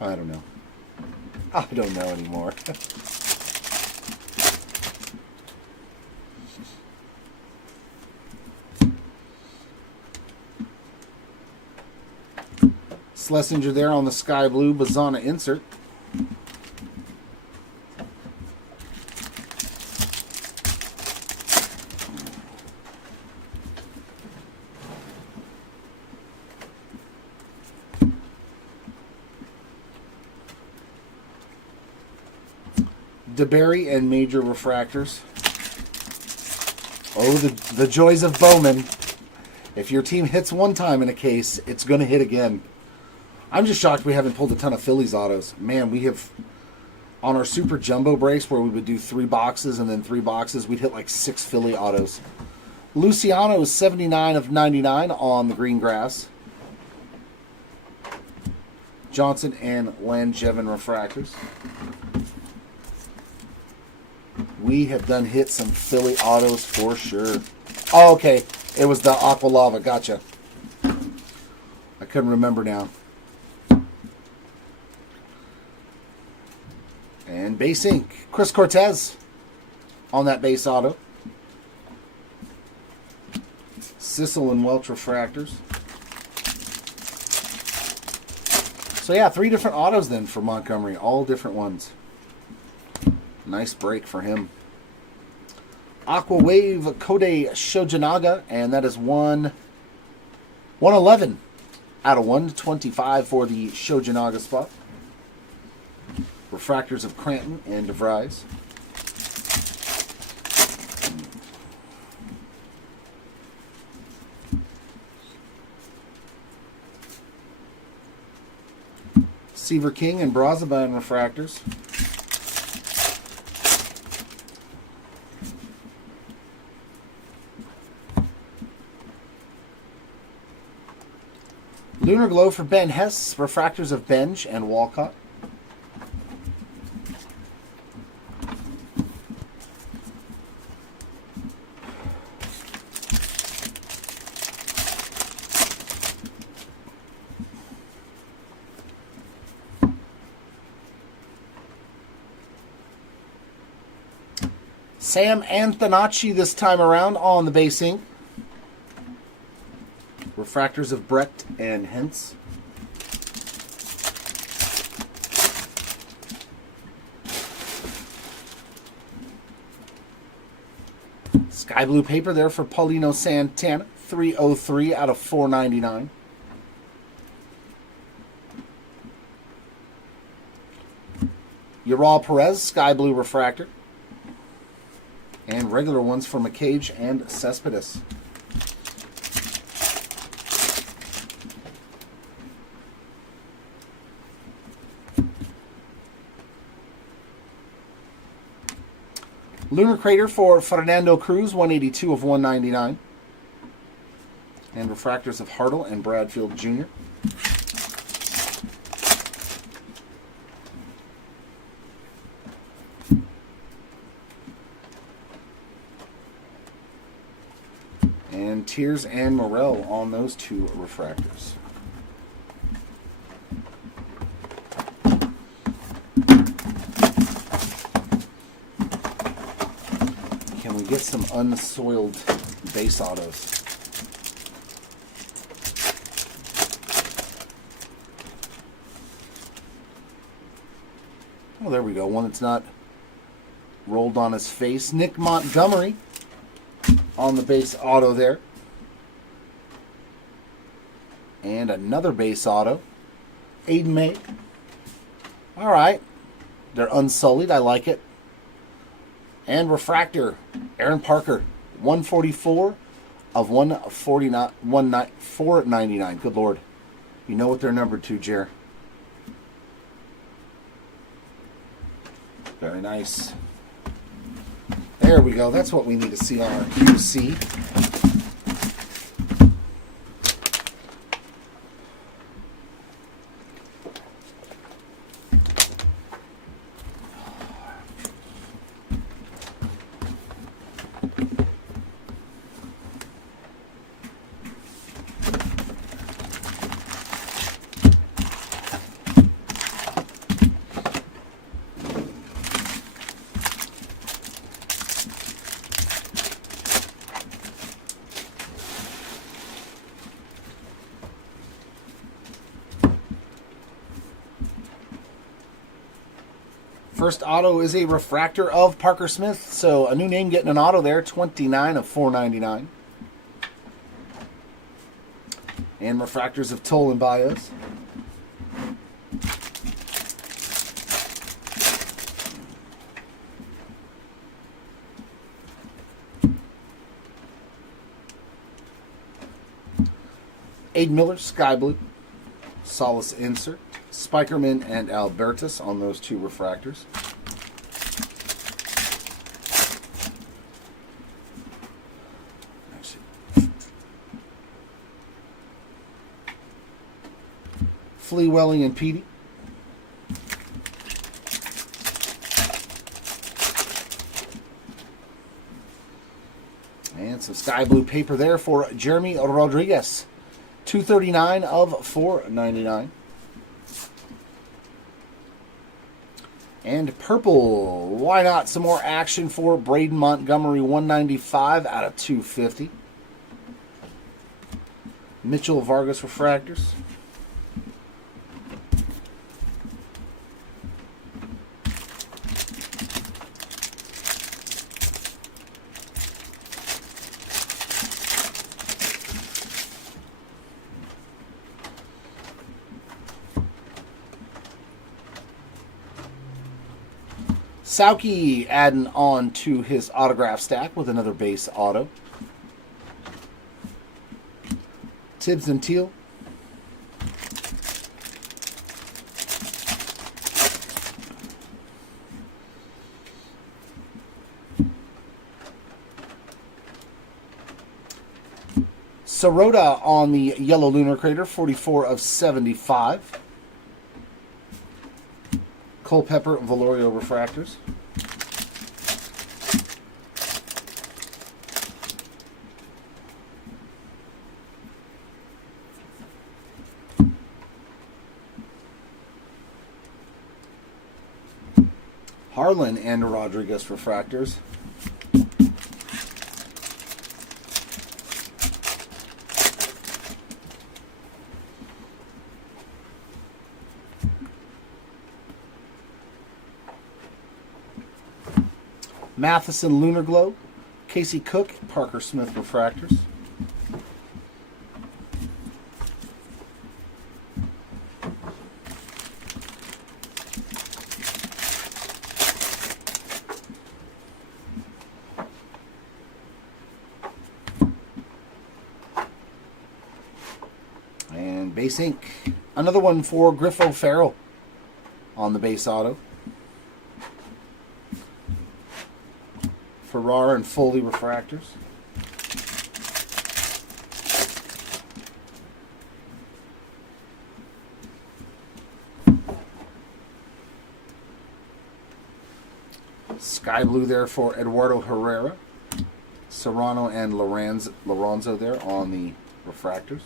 I don't know. I don't know anymore. Schlesinger there on the sky blue Bazana insert. DeBerry and major refractors. Oh, the joys of Bowman. If your team hits one time in a case, it's going to hit again. I'm just shocked we haven't pulled a ton of Phillies autos. Man, we have, on our super jumbo brace where we would do 3 boxes and then 3 boxes, we'd hit like 6 Philly autos. Luciano is 79 of 99 on the green grass. Johnson and Langevin refractors. We have done hit some Philly autos for sure. Oh, okay. It was the Aqua Lava. Gotcha. I couldn't remember now. And base ink. Chris Cortez on that base auto. Sissel and Welch refractors. So yeah, 3 different autos then for Montgomery. All different ones. Nice break for him. Aqua Wave Kode Shojanaga, and that is 111 out of 125 for the Shojanaga spot. Refractors of Cranton and DeVries. Seaver King and Brazaban refractors. Lunar Glow for Ben Hess, refractors of Benj and Walcott. Sam Antonacci this time around on the base ink. Refractors of Brecht and Hentz. Sky blue paper there for Paulino Santana. 303 out of 499. Ural Perez, sky blue refractor. And regular ones for McCage and Cespedes. Lunar Crater for Fernando Cruz, 182 of 199. And refractors of Hartle and Bradfield Jr. And Tiers and Morel on those 2 refractors. Can we get some unsoiled base autos? Oh, there we go. One that's not rolled on his face. Nick Montgomery on the base auto there. And another base auto. Aiden May. All right. They're unsullied. I like it. And refractor, Aaron Parker, 144 of 499. Good Lord. You know what they're numbered to, Jer. Very nice. There we go. That's what we need to see on our QC. First auto is a refractor of Parker Smith. So a new name getting an auto there. 29 of 499. And refractors of Toll and Bios. Aiden Miller, Sky Blue. Solace insert. Spikerman and Albertus on those two refractors. Flea Welling and Petey. And some sky blue paper there for Jeremy Rodriguez. 239 of 499. And purple, why not? Some more action for Braden Montgomery, 195 out of 250. Mitchell Vargas refractors. Sauki adding on to his autograph stack with another base auto. Tibbs and Teal. Sirota on the Yellow Lunar Crater, 44 of 75. Culpepper Valorio refractors. Harlan and Rodriguez refractors. Matheson Lunar Globe, Casey Cook, Parker Smith refractors. And base ink, another one for Griffo Farrell on the base auto. Farrar and Foley refractors. Sky blue there for Eduardo Herrera. Serrano and Lorenzo there on the refractors.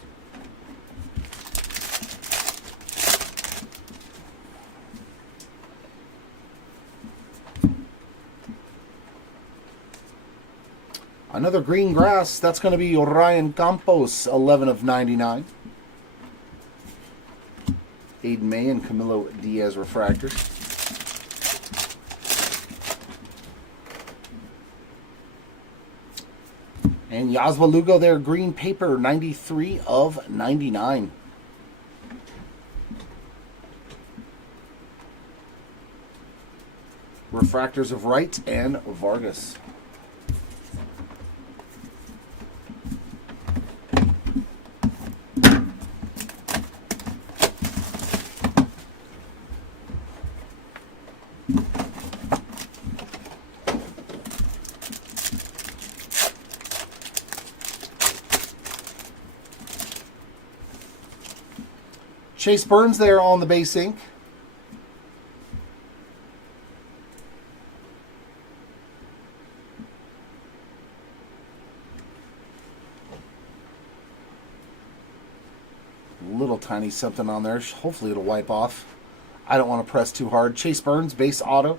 Another green grass. That's going to be Orion Campos, 11 of 99. Aiden May and Camilo Diaz refractors. And Yasba Lugo there, green paper, 93 of 99. Refractors of Wright and Vargas. Chase Burns there on the base ink. Little tiny something on there. Hopefully it'll wipe off. I don't want to press too hard. Chase Burns, base auto.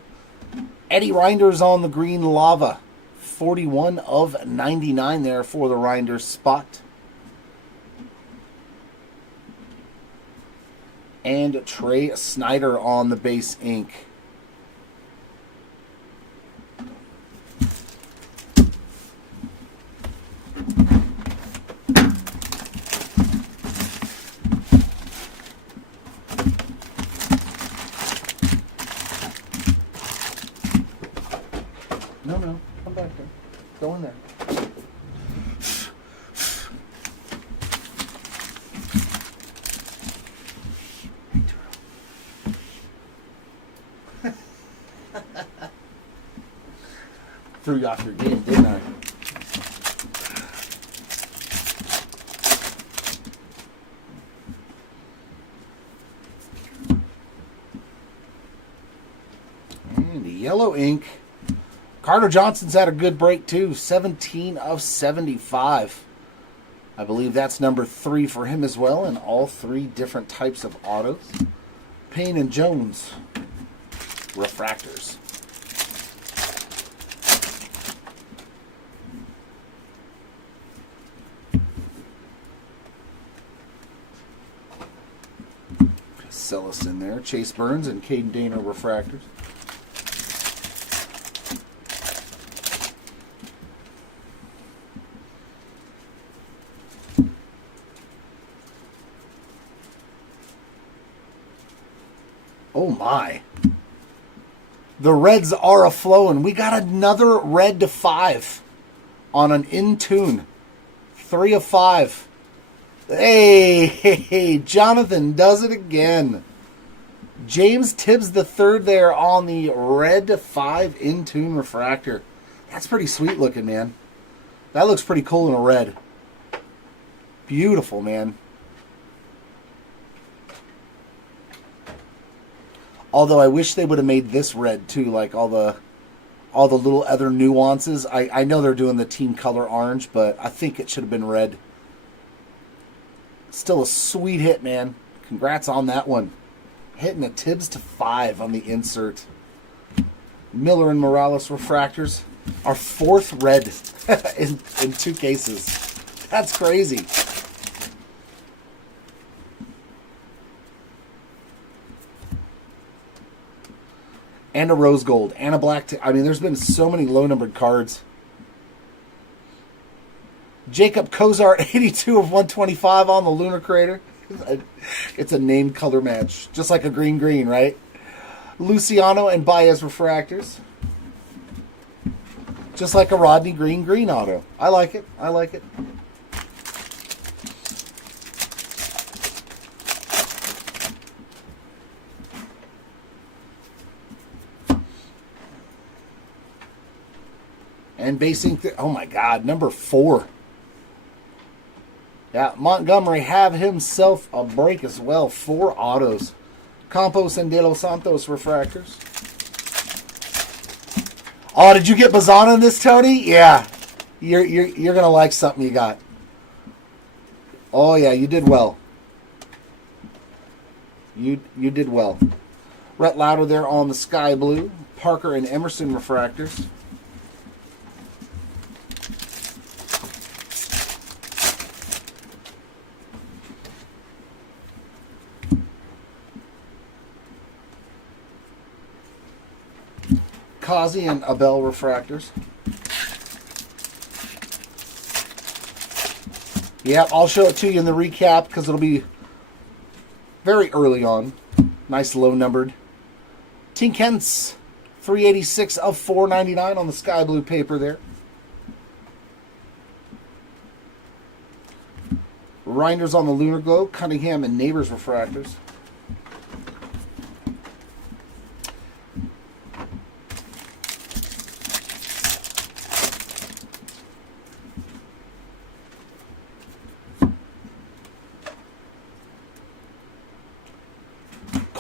Eddie Reinders on the green lava. 41 of 99 there for the Reinders spot. And Trey Snyder on the base ink. No, come back there. Go in there. Threw you off your game, didn't I? And yellow ink. Carter Johnson's had a good break too. 17 of 75. I believe that's number 3 for him as well in all 3 different types of autos. Payne and Jones. Refractors. Celis in there. Chase Burns and Caden Dana refractors. Oh my. The reds are a-flowing. We got another red to 5 on an in-tune. 3 of 5. Hey, Jonathan does it again. James Tibbs the third there on the red to 5 in-tune refractor. That's pretty sweet looking, man. That looks pretty cool in a red. Beautiful, man. Although I wish they would have made this red too, like all the little other nuances. I know they're doing the team color orange, but I think it should have been red. Still a sweet hit, man. Congrats on that one. Hitting a Tibbs to 5 on the insert. Miller and Morales refractors. Our 4th red in 2 cases. That's crazy. And a rose gold. And a black. I mean, there's been so many low-numbered cards. Jacob Cozart, 82 of 125 on the Lunar Crater. It's a named color match. Just like a green-green, right? Luciano and Baez refractors. Just like a Rodney green-green auto. I like it. I like it. And basing, oh my God, number 4. Yeah, Montgomery have himself a break as well. 4 autos. Campos and De Los Santos refractors. Oh, did you get Bazan in this, Tony? Yeah. You're gonna like something you got. Oh yeah, you did well. You did well. Rhett Lauder there on the sky blue. Parker and Emerson refractors. Kazi and Abel refractors. Yep, I'll show it to you in the recap because it'll be very early on. Nice low numbered. Tink Kent's 386 of 499 on the sky blue paper there. Reinders on the Lunar Glow. Cunningham and Neighbors refractors.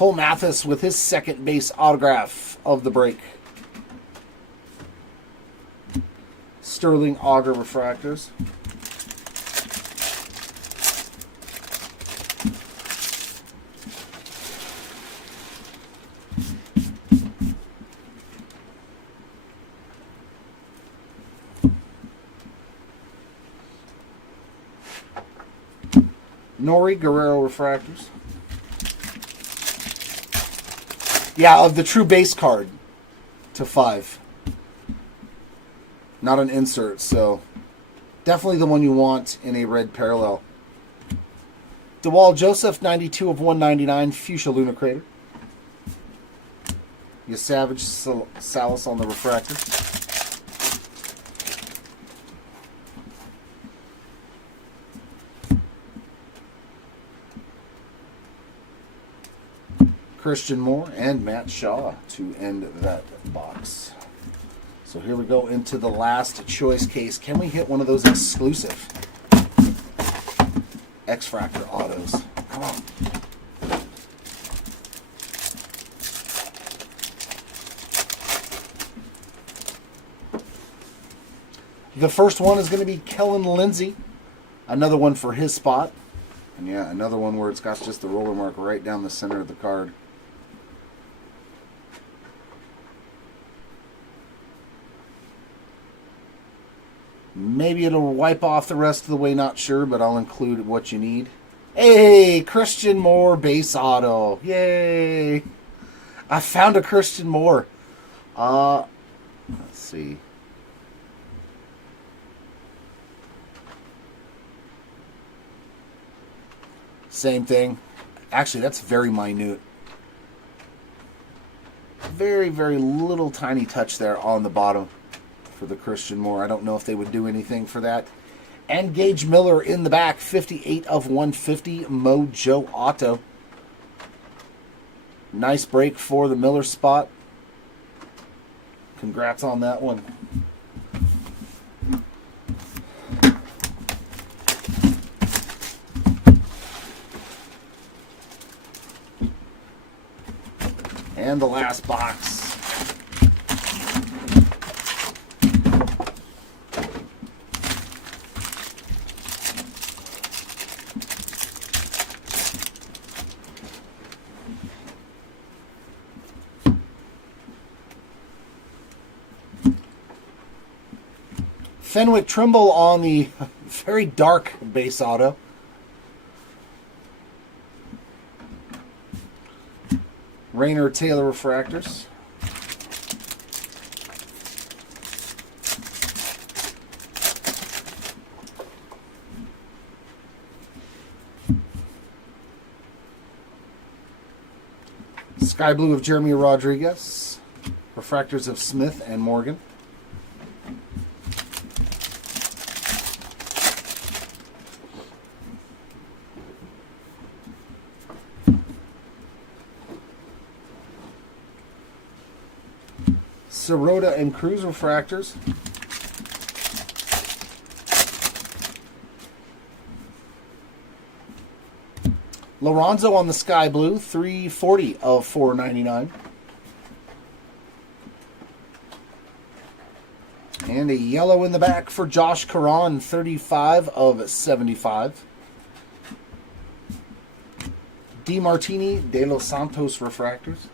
Cole Mathis with his second base autograph of the break. Sterling Auger refractors. Nori Guerrero refractors. Yeah, of the true base card to 5. Not an insert, so definitely the one you want in a red parallel. DeWall Joseph, 92 of 199, Fuchsia Lunar Crater. You Savage Salas on the refractor. Christian Moore and Matt Shaw to end that box. So here we go into the last choice case. Can we hit one of those exclusive X-Fractor autos? Come on. The first one is going to be Kellen Lindsay. Another one for his spot. And yeah, another one where it's got just the roller mark right down the center of the card. Maybe it'll wipe off the rest of the way, not sure, but I'll include what you need. Hey, Christian Moore base auto. Yay. I found a Christian Moore. Let's see. Same thing. Actually, that's very minute. Very, very little tiny touch there on the bottom for the Christian Moore. I don't know if they would do anything for that. And Gage Miller in the back, 58 of 150, Mojo Auto. Nice break for the Miller spot. Congrats on that one. And the last box. Fenwick Trimble on the very dark base auto. Rainer Taylor refractors. Sky Blue of Jeremy Rodriguez. Refractors of Smith and Morgan. Sirota and Cruz refractors. Lorenzo on the Sky Blue, 340 of 499. And a yellow in the back for Josh Caron, 35 of 75. DeMartini de los Santos refractors.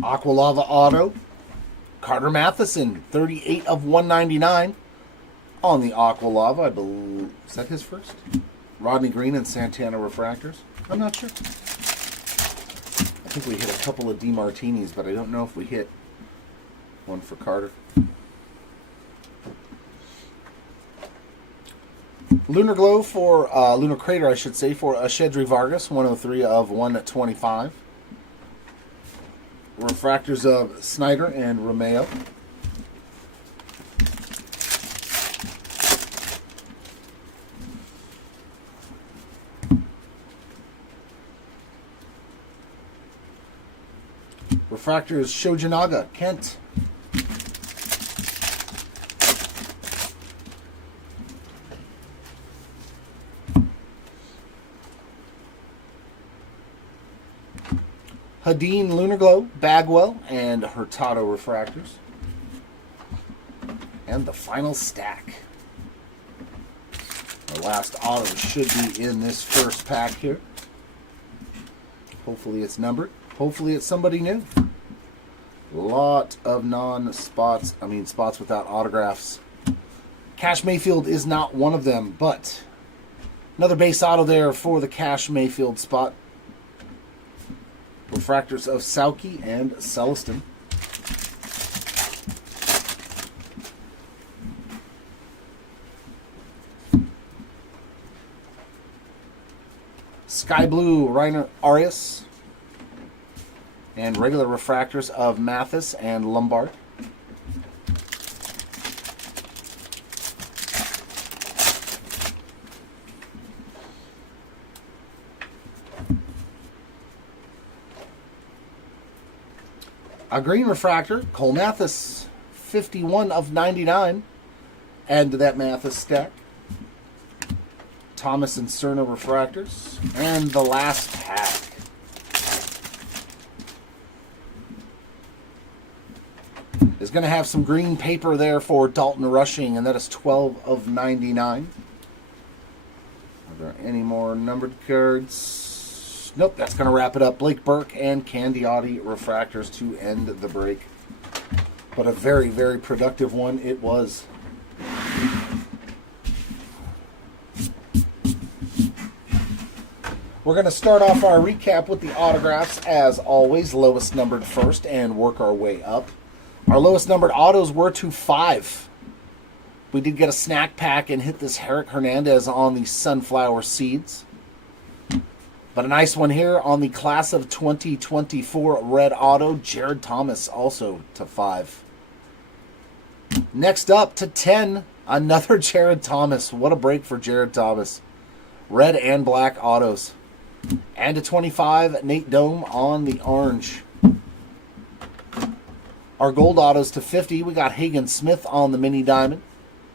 Aqualava Auto, Carter Matheson, 38 of 199 on the Aqualava. I believe, is that his first? Rodney Green and Santana refractors. I'm not sure. I think we hit a couple of DeMartinis, but I don't know if we hit one for Carter. Lunar Glow for Lunar Crater, I should say, for Shedry Vargas, 103 of 125. Refractors of Snyder and Romeo. Refractors Shojinaga, Kent. Hadeen Lunar Glow, Bagwell, and Hurtado refractors. And the final stack. The last auto should be in this first pack here. Hopefully it's numbered. Hopefully it's somebody new. Lot of non-spots, spots without autographs. Cash Mayfield is not one of them, but another base auto there for the Cash Mayfield spot. Refractors of Sauki and Celestin. Sky Blue, Reiner Arias. And regular refractors of Mathis and Lombard. A green refractor, Cole Mathis, 51 of 99. Add to that Mathis stack. Thomas and Cerna refractors. And the last pack. Is going to have some green paper there for Dalton Rushing, and that is 12 of 99. Are there any more numbered cards? Nope, that's going to wrap it up. Blake Burke and Candiotti refractors to end the break. But a very, very productive one it was. We're going to start off our recap with the autographs, as always, lowest numbered first, and work our way up. Our lowest numbered autos were to 5. We did get a snack pack and hit this Herrick Hernandez on the Sunflower Seeds. But a nice one here on the class of 2024 red auto, Jared Thomas, also to 5. Next up to 10, another Jared Thomas. What a break for Jared Thomas. Red and black autos. And to 25, Nate Dome on the orange. Our gold autos to 50, we got Hagen Smith on the mini diamond,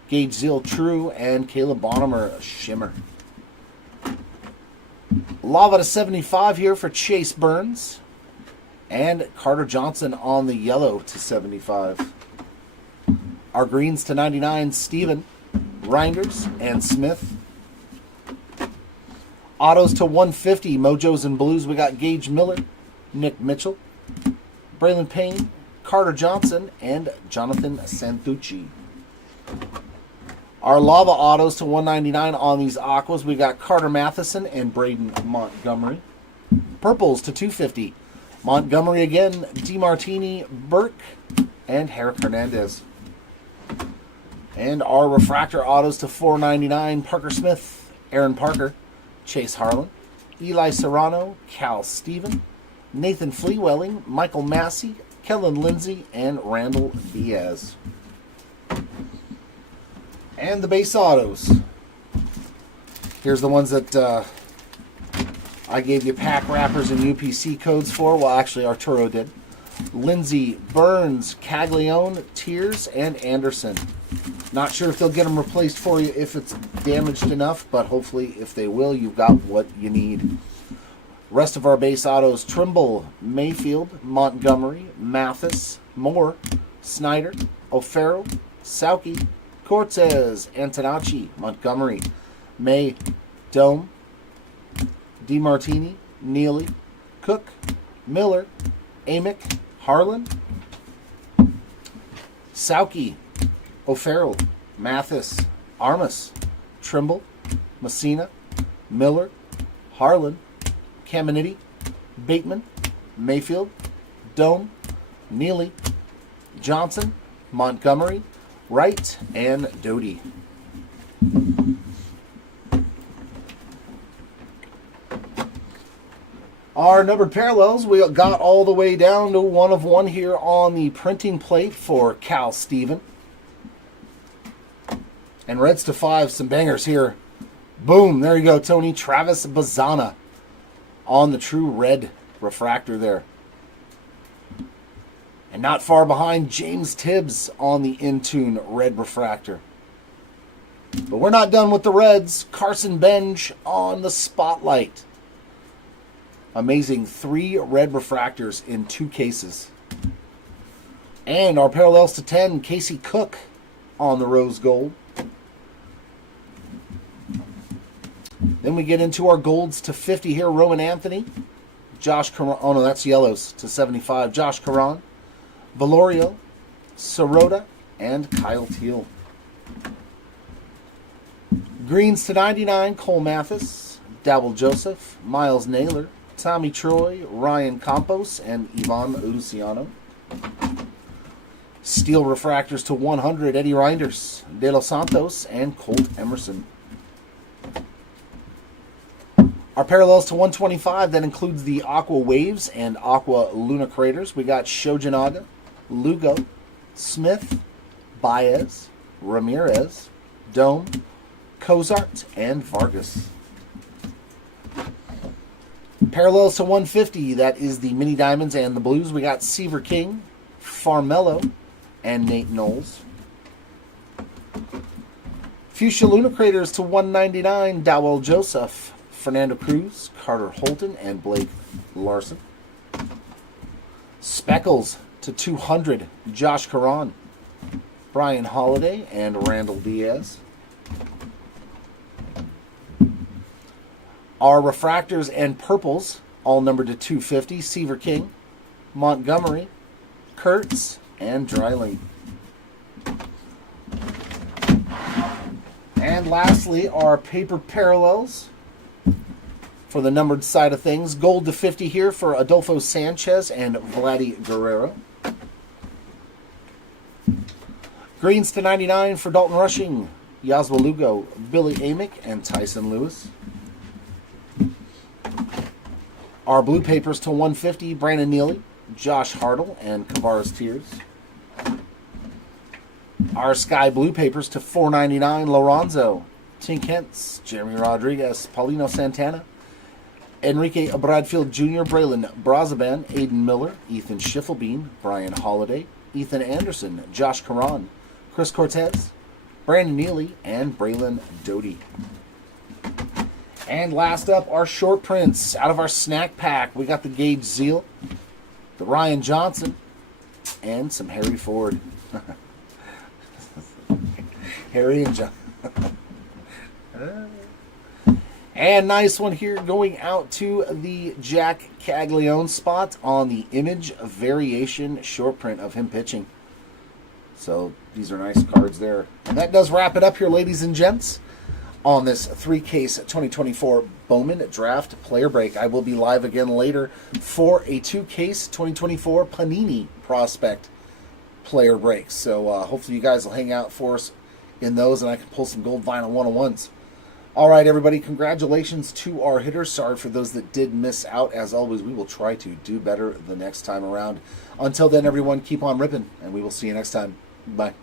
Gage Zeal True, and Caleb Bonham Shimmer. Lava to 75 here for Chase Burns, and Carter Johnson on the yellow to 75. Our greens to 99, Steven, Reinders, and Smith. Autos to 150, Mojos and Blues, we got Gage Miller, Nick Mitchell, Braylon Payne, Carter Johnson, and Jonathan Santucci. Our Lava autos to 199 on these Aquas, we got Carter Matheson and Braden Montgomery. Purples to 250, Montgomery again, DeMartini, Burke, and Herrick Hernandez. And our Refractor autos to 499, Parker Smith, Aaron Parker, Chase Harlan, Eli Serrano, Cal Steven, Nathan Fleewelling, Michael Massey, Kellen Lindsay, and Randall Diaz. And the base autos. Here's the ones that I gave you pack wrappers and UPC codes for. Well, actually, Arturo did. Lindsay, Burns, Caglione, Tiers, and Anderson. Not sure if they'll get them replaced for you if it's damaged enough, but hopefully if they will, you've got what you need. Rest of our base autos, Trimble, Mayfield, Montgomery, Mathis, Moore, Snyder, O'Farrell, Sauki, Cortez, Antonacci, Montgomery, May, Dome, DeMartini, Neely, Cook, Miller, Amick, Harlan, Sauki, O'Farrell, Mathis, Armas, Trimble, Messina, Miller, Harlan, Caminiti, Bateman, Mayfield, Dome, Neely, Johnson, Montgomery, Wright, and Doty. Our numbered parallels, we got all the way down to 1 of 1 here on the printing plate for Cal Steven. And reds to 5, some bangers here. Boom, there you go, Tony. Travis Bazana on the true red refractor there. And not far behind, James Tibbs on the Intune red refractor. But we're not done with the reds. Carson Benj on the Spotlight. Amazing 3 red refractors in 2 cases. And our parallels to 10, Casey Cook on the rose gold. Then we get into our golds to 50 here. Rowan Anthony, Josh Caron. Oh no, that's yellows to 75. Josh Caron, Valorio, Sirota, and Kyle Teal. Greens to 99, Cole Mathis, Dabble Joseph, Miles Naylor, Tommy Troy, Ryan Campos, and Ivan Luciano. Steel refractors to 100, Eddie Reinders, De Los Santos, and Colt Emerson. Our parallels to 125, that includes the Aqua Waves and Aqua Luna Craters. We got Shojinaga, Lugo, Smith, Baez, Ramirez, Dome, Cozart, and Vargas. Parallels to 150, that is the Mini Diamonds and the Blues. We got Seaver King, Farmello, and Nate Knowles. Fuchsia Luna Craters to 199, Dowell Joseph, Fernando Cruz, Carter Holton, and Blake Larson. Speckles to 200, Josh Caron, Brian Holiday, and Randall Diaz. Our refractors and purples, all numbered to 250, Seaver King, Montgomery, Kurtz, and Dreiling. And lastly, our paper parallels for the numbered side of things. Gold to 50 here for Adolfo Sanchez and Vladdy Guerrero. Greens to 99 for Dalton Rushing, Yaswell Lugo, Billy Amick, and Tyson Lewis. Our blue papers to 150, Brandon Neely, Josh Hartle, and Kavares Tears. Our sky blue papers to 499, Lorenzo, Tink Hentz, Jeremy Rodriguez, Paulino Santana, Enrique Bradfield Jr., Braylon Brazaban, Aiden Miller, Ethan Schiffelbein, Brian Holiday, Ethan Anderson, Josh Caron, Chris Cortez, Brandon Neely, and Braylon Doty. And last up, our short prints. Out of our snack pack, we got the Gage Zeal, the Ryan Johnson, and some Harry Ford. Harry and John. And nice one here going out to the Jack Caglione spot on the image variation short print of him pitching. So these are nice cards there. And that does wrap it up here, ladies and gents, on this 3-case 2024 Bowman Draft Player Break. I will be live again later for a 2-case 2024 Panini Prospect Player Break. So hopefully you guys will hang out for us in those, and I can pull some gold vinyl 101s. All right, everybody, congratulations to our hitters. Sorry for those that did miss out. As always, we will try to do better the next time around. Until then, everyone, keep on ripping, and we will see you next time. Bye.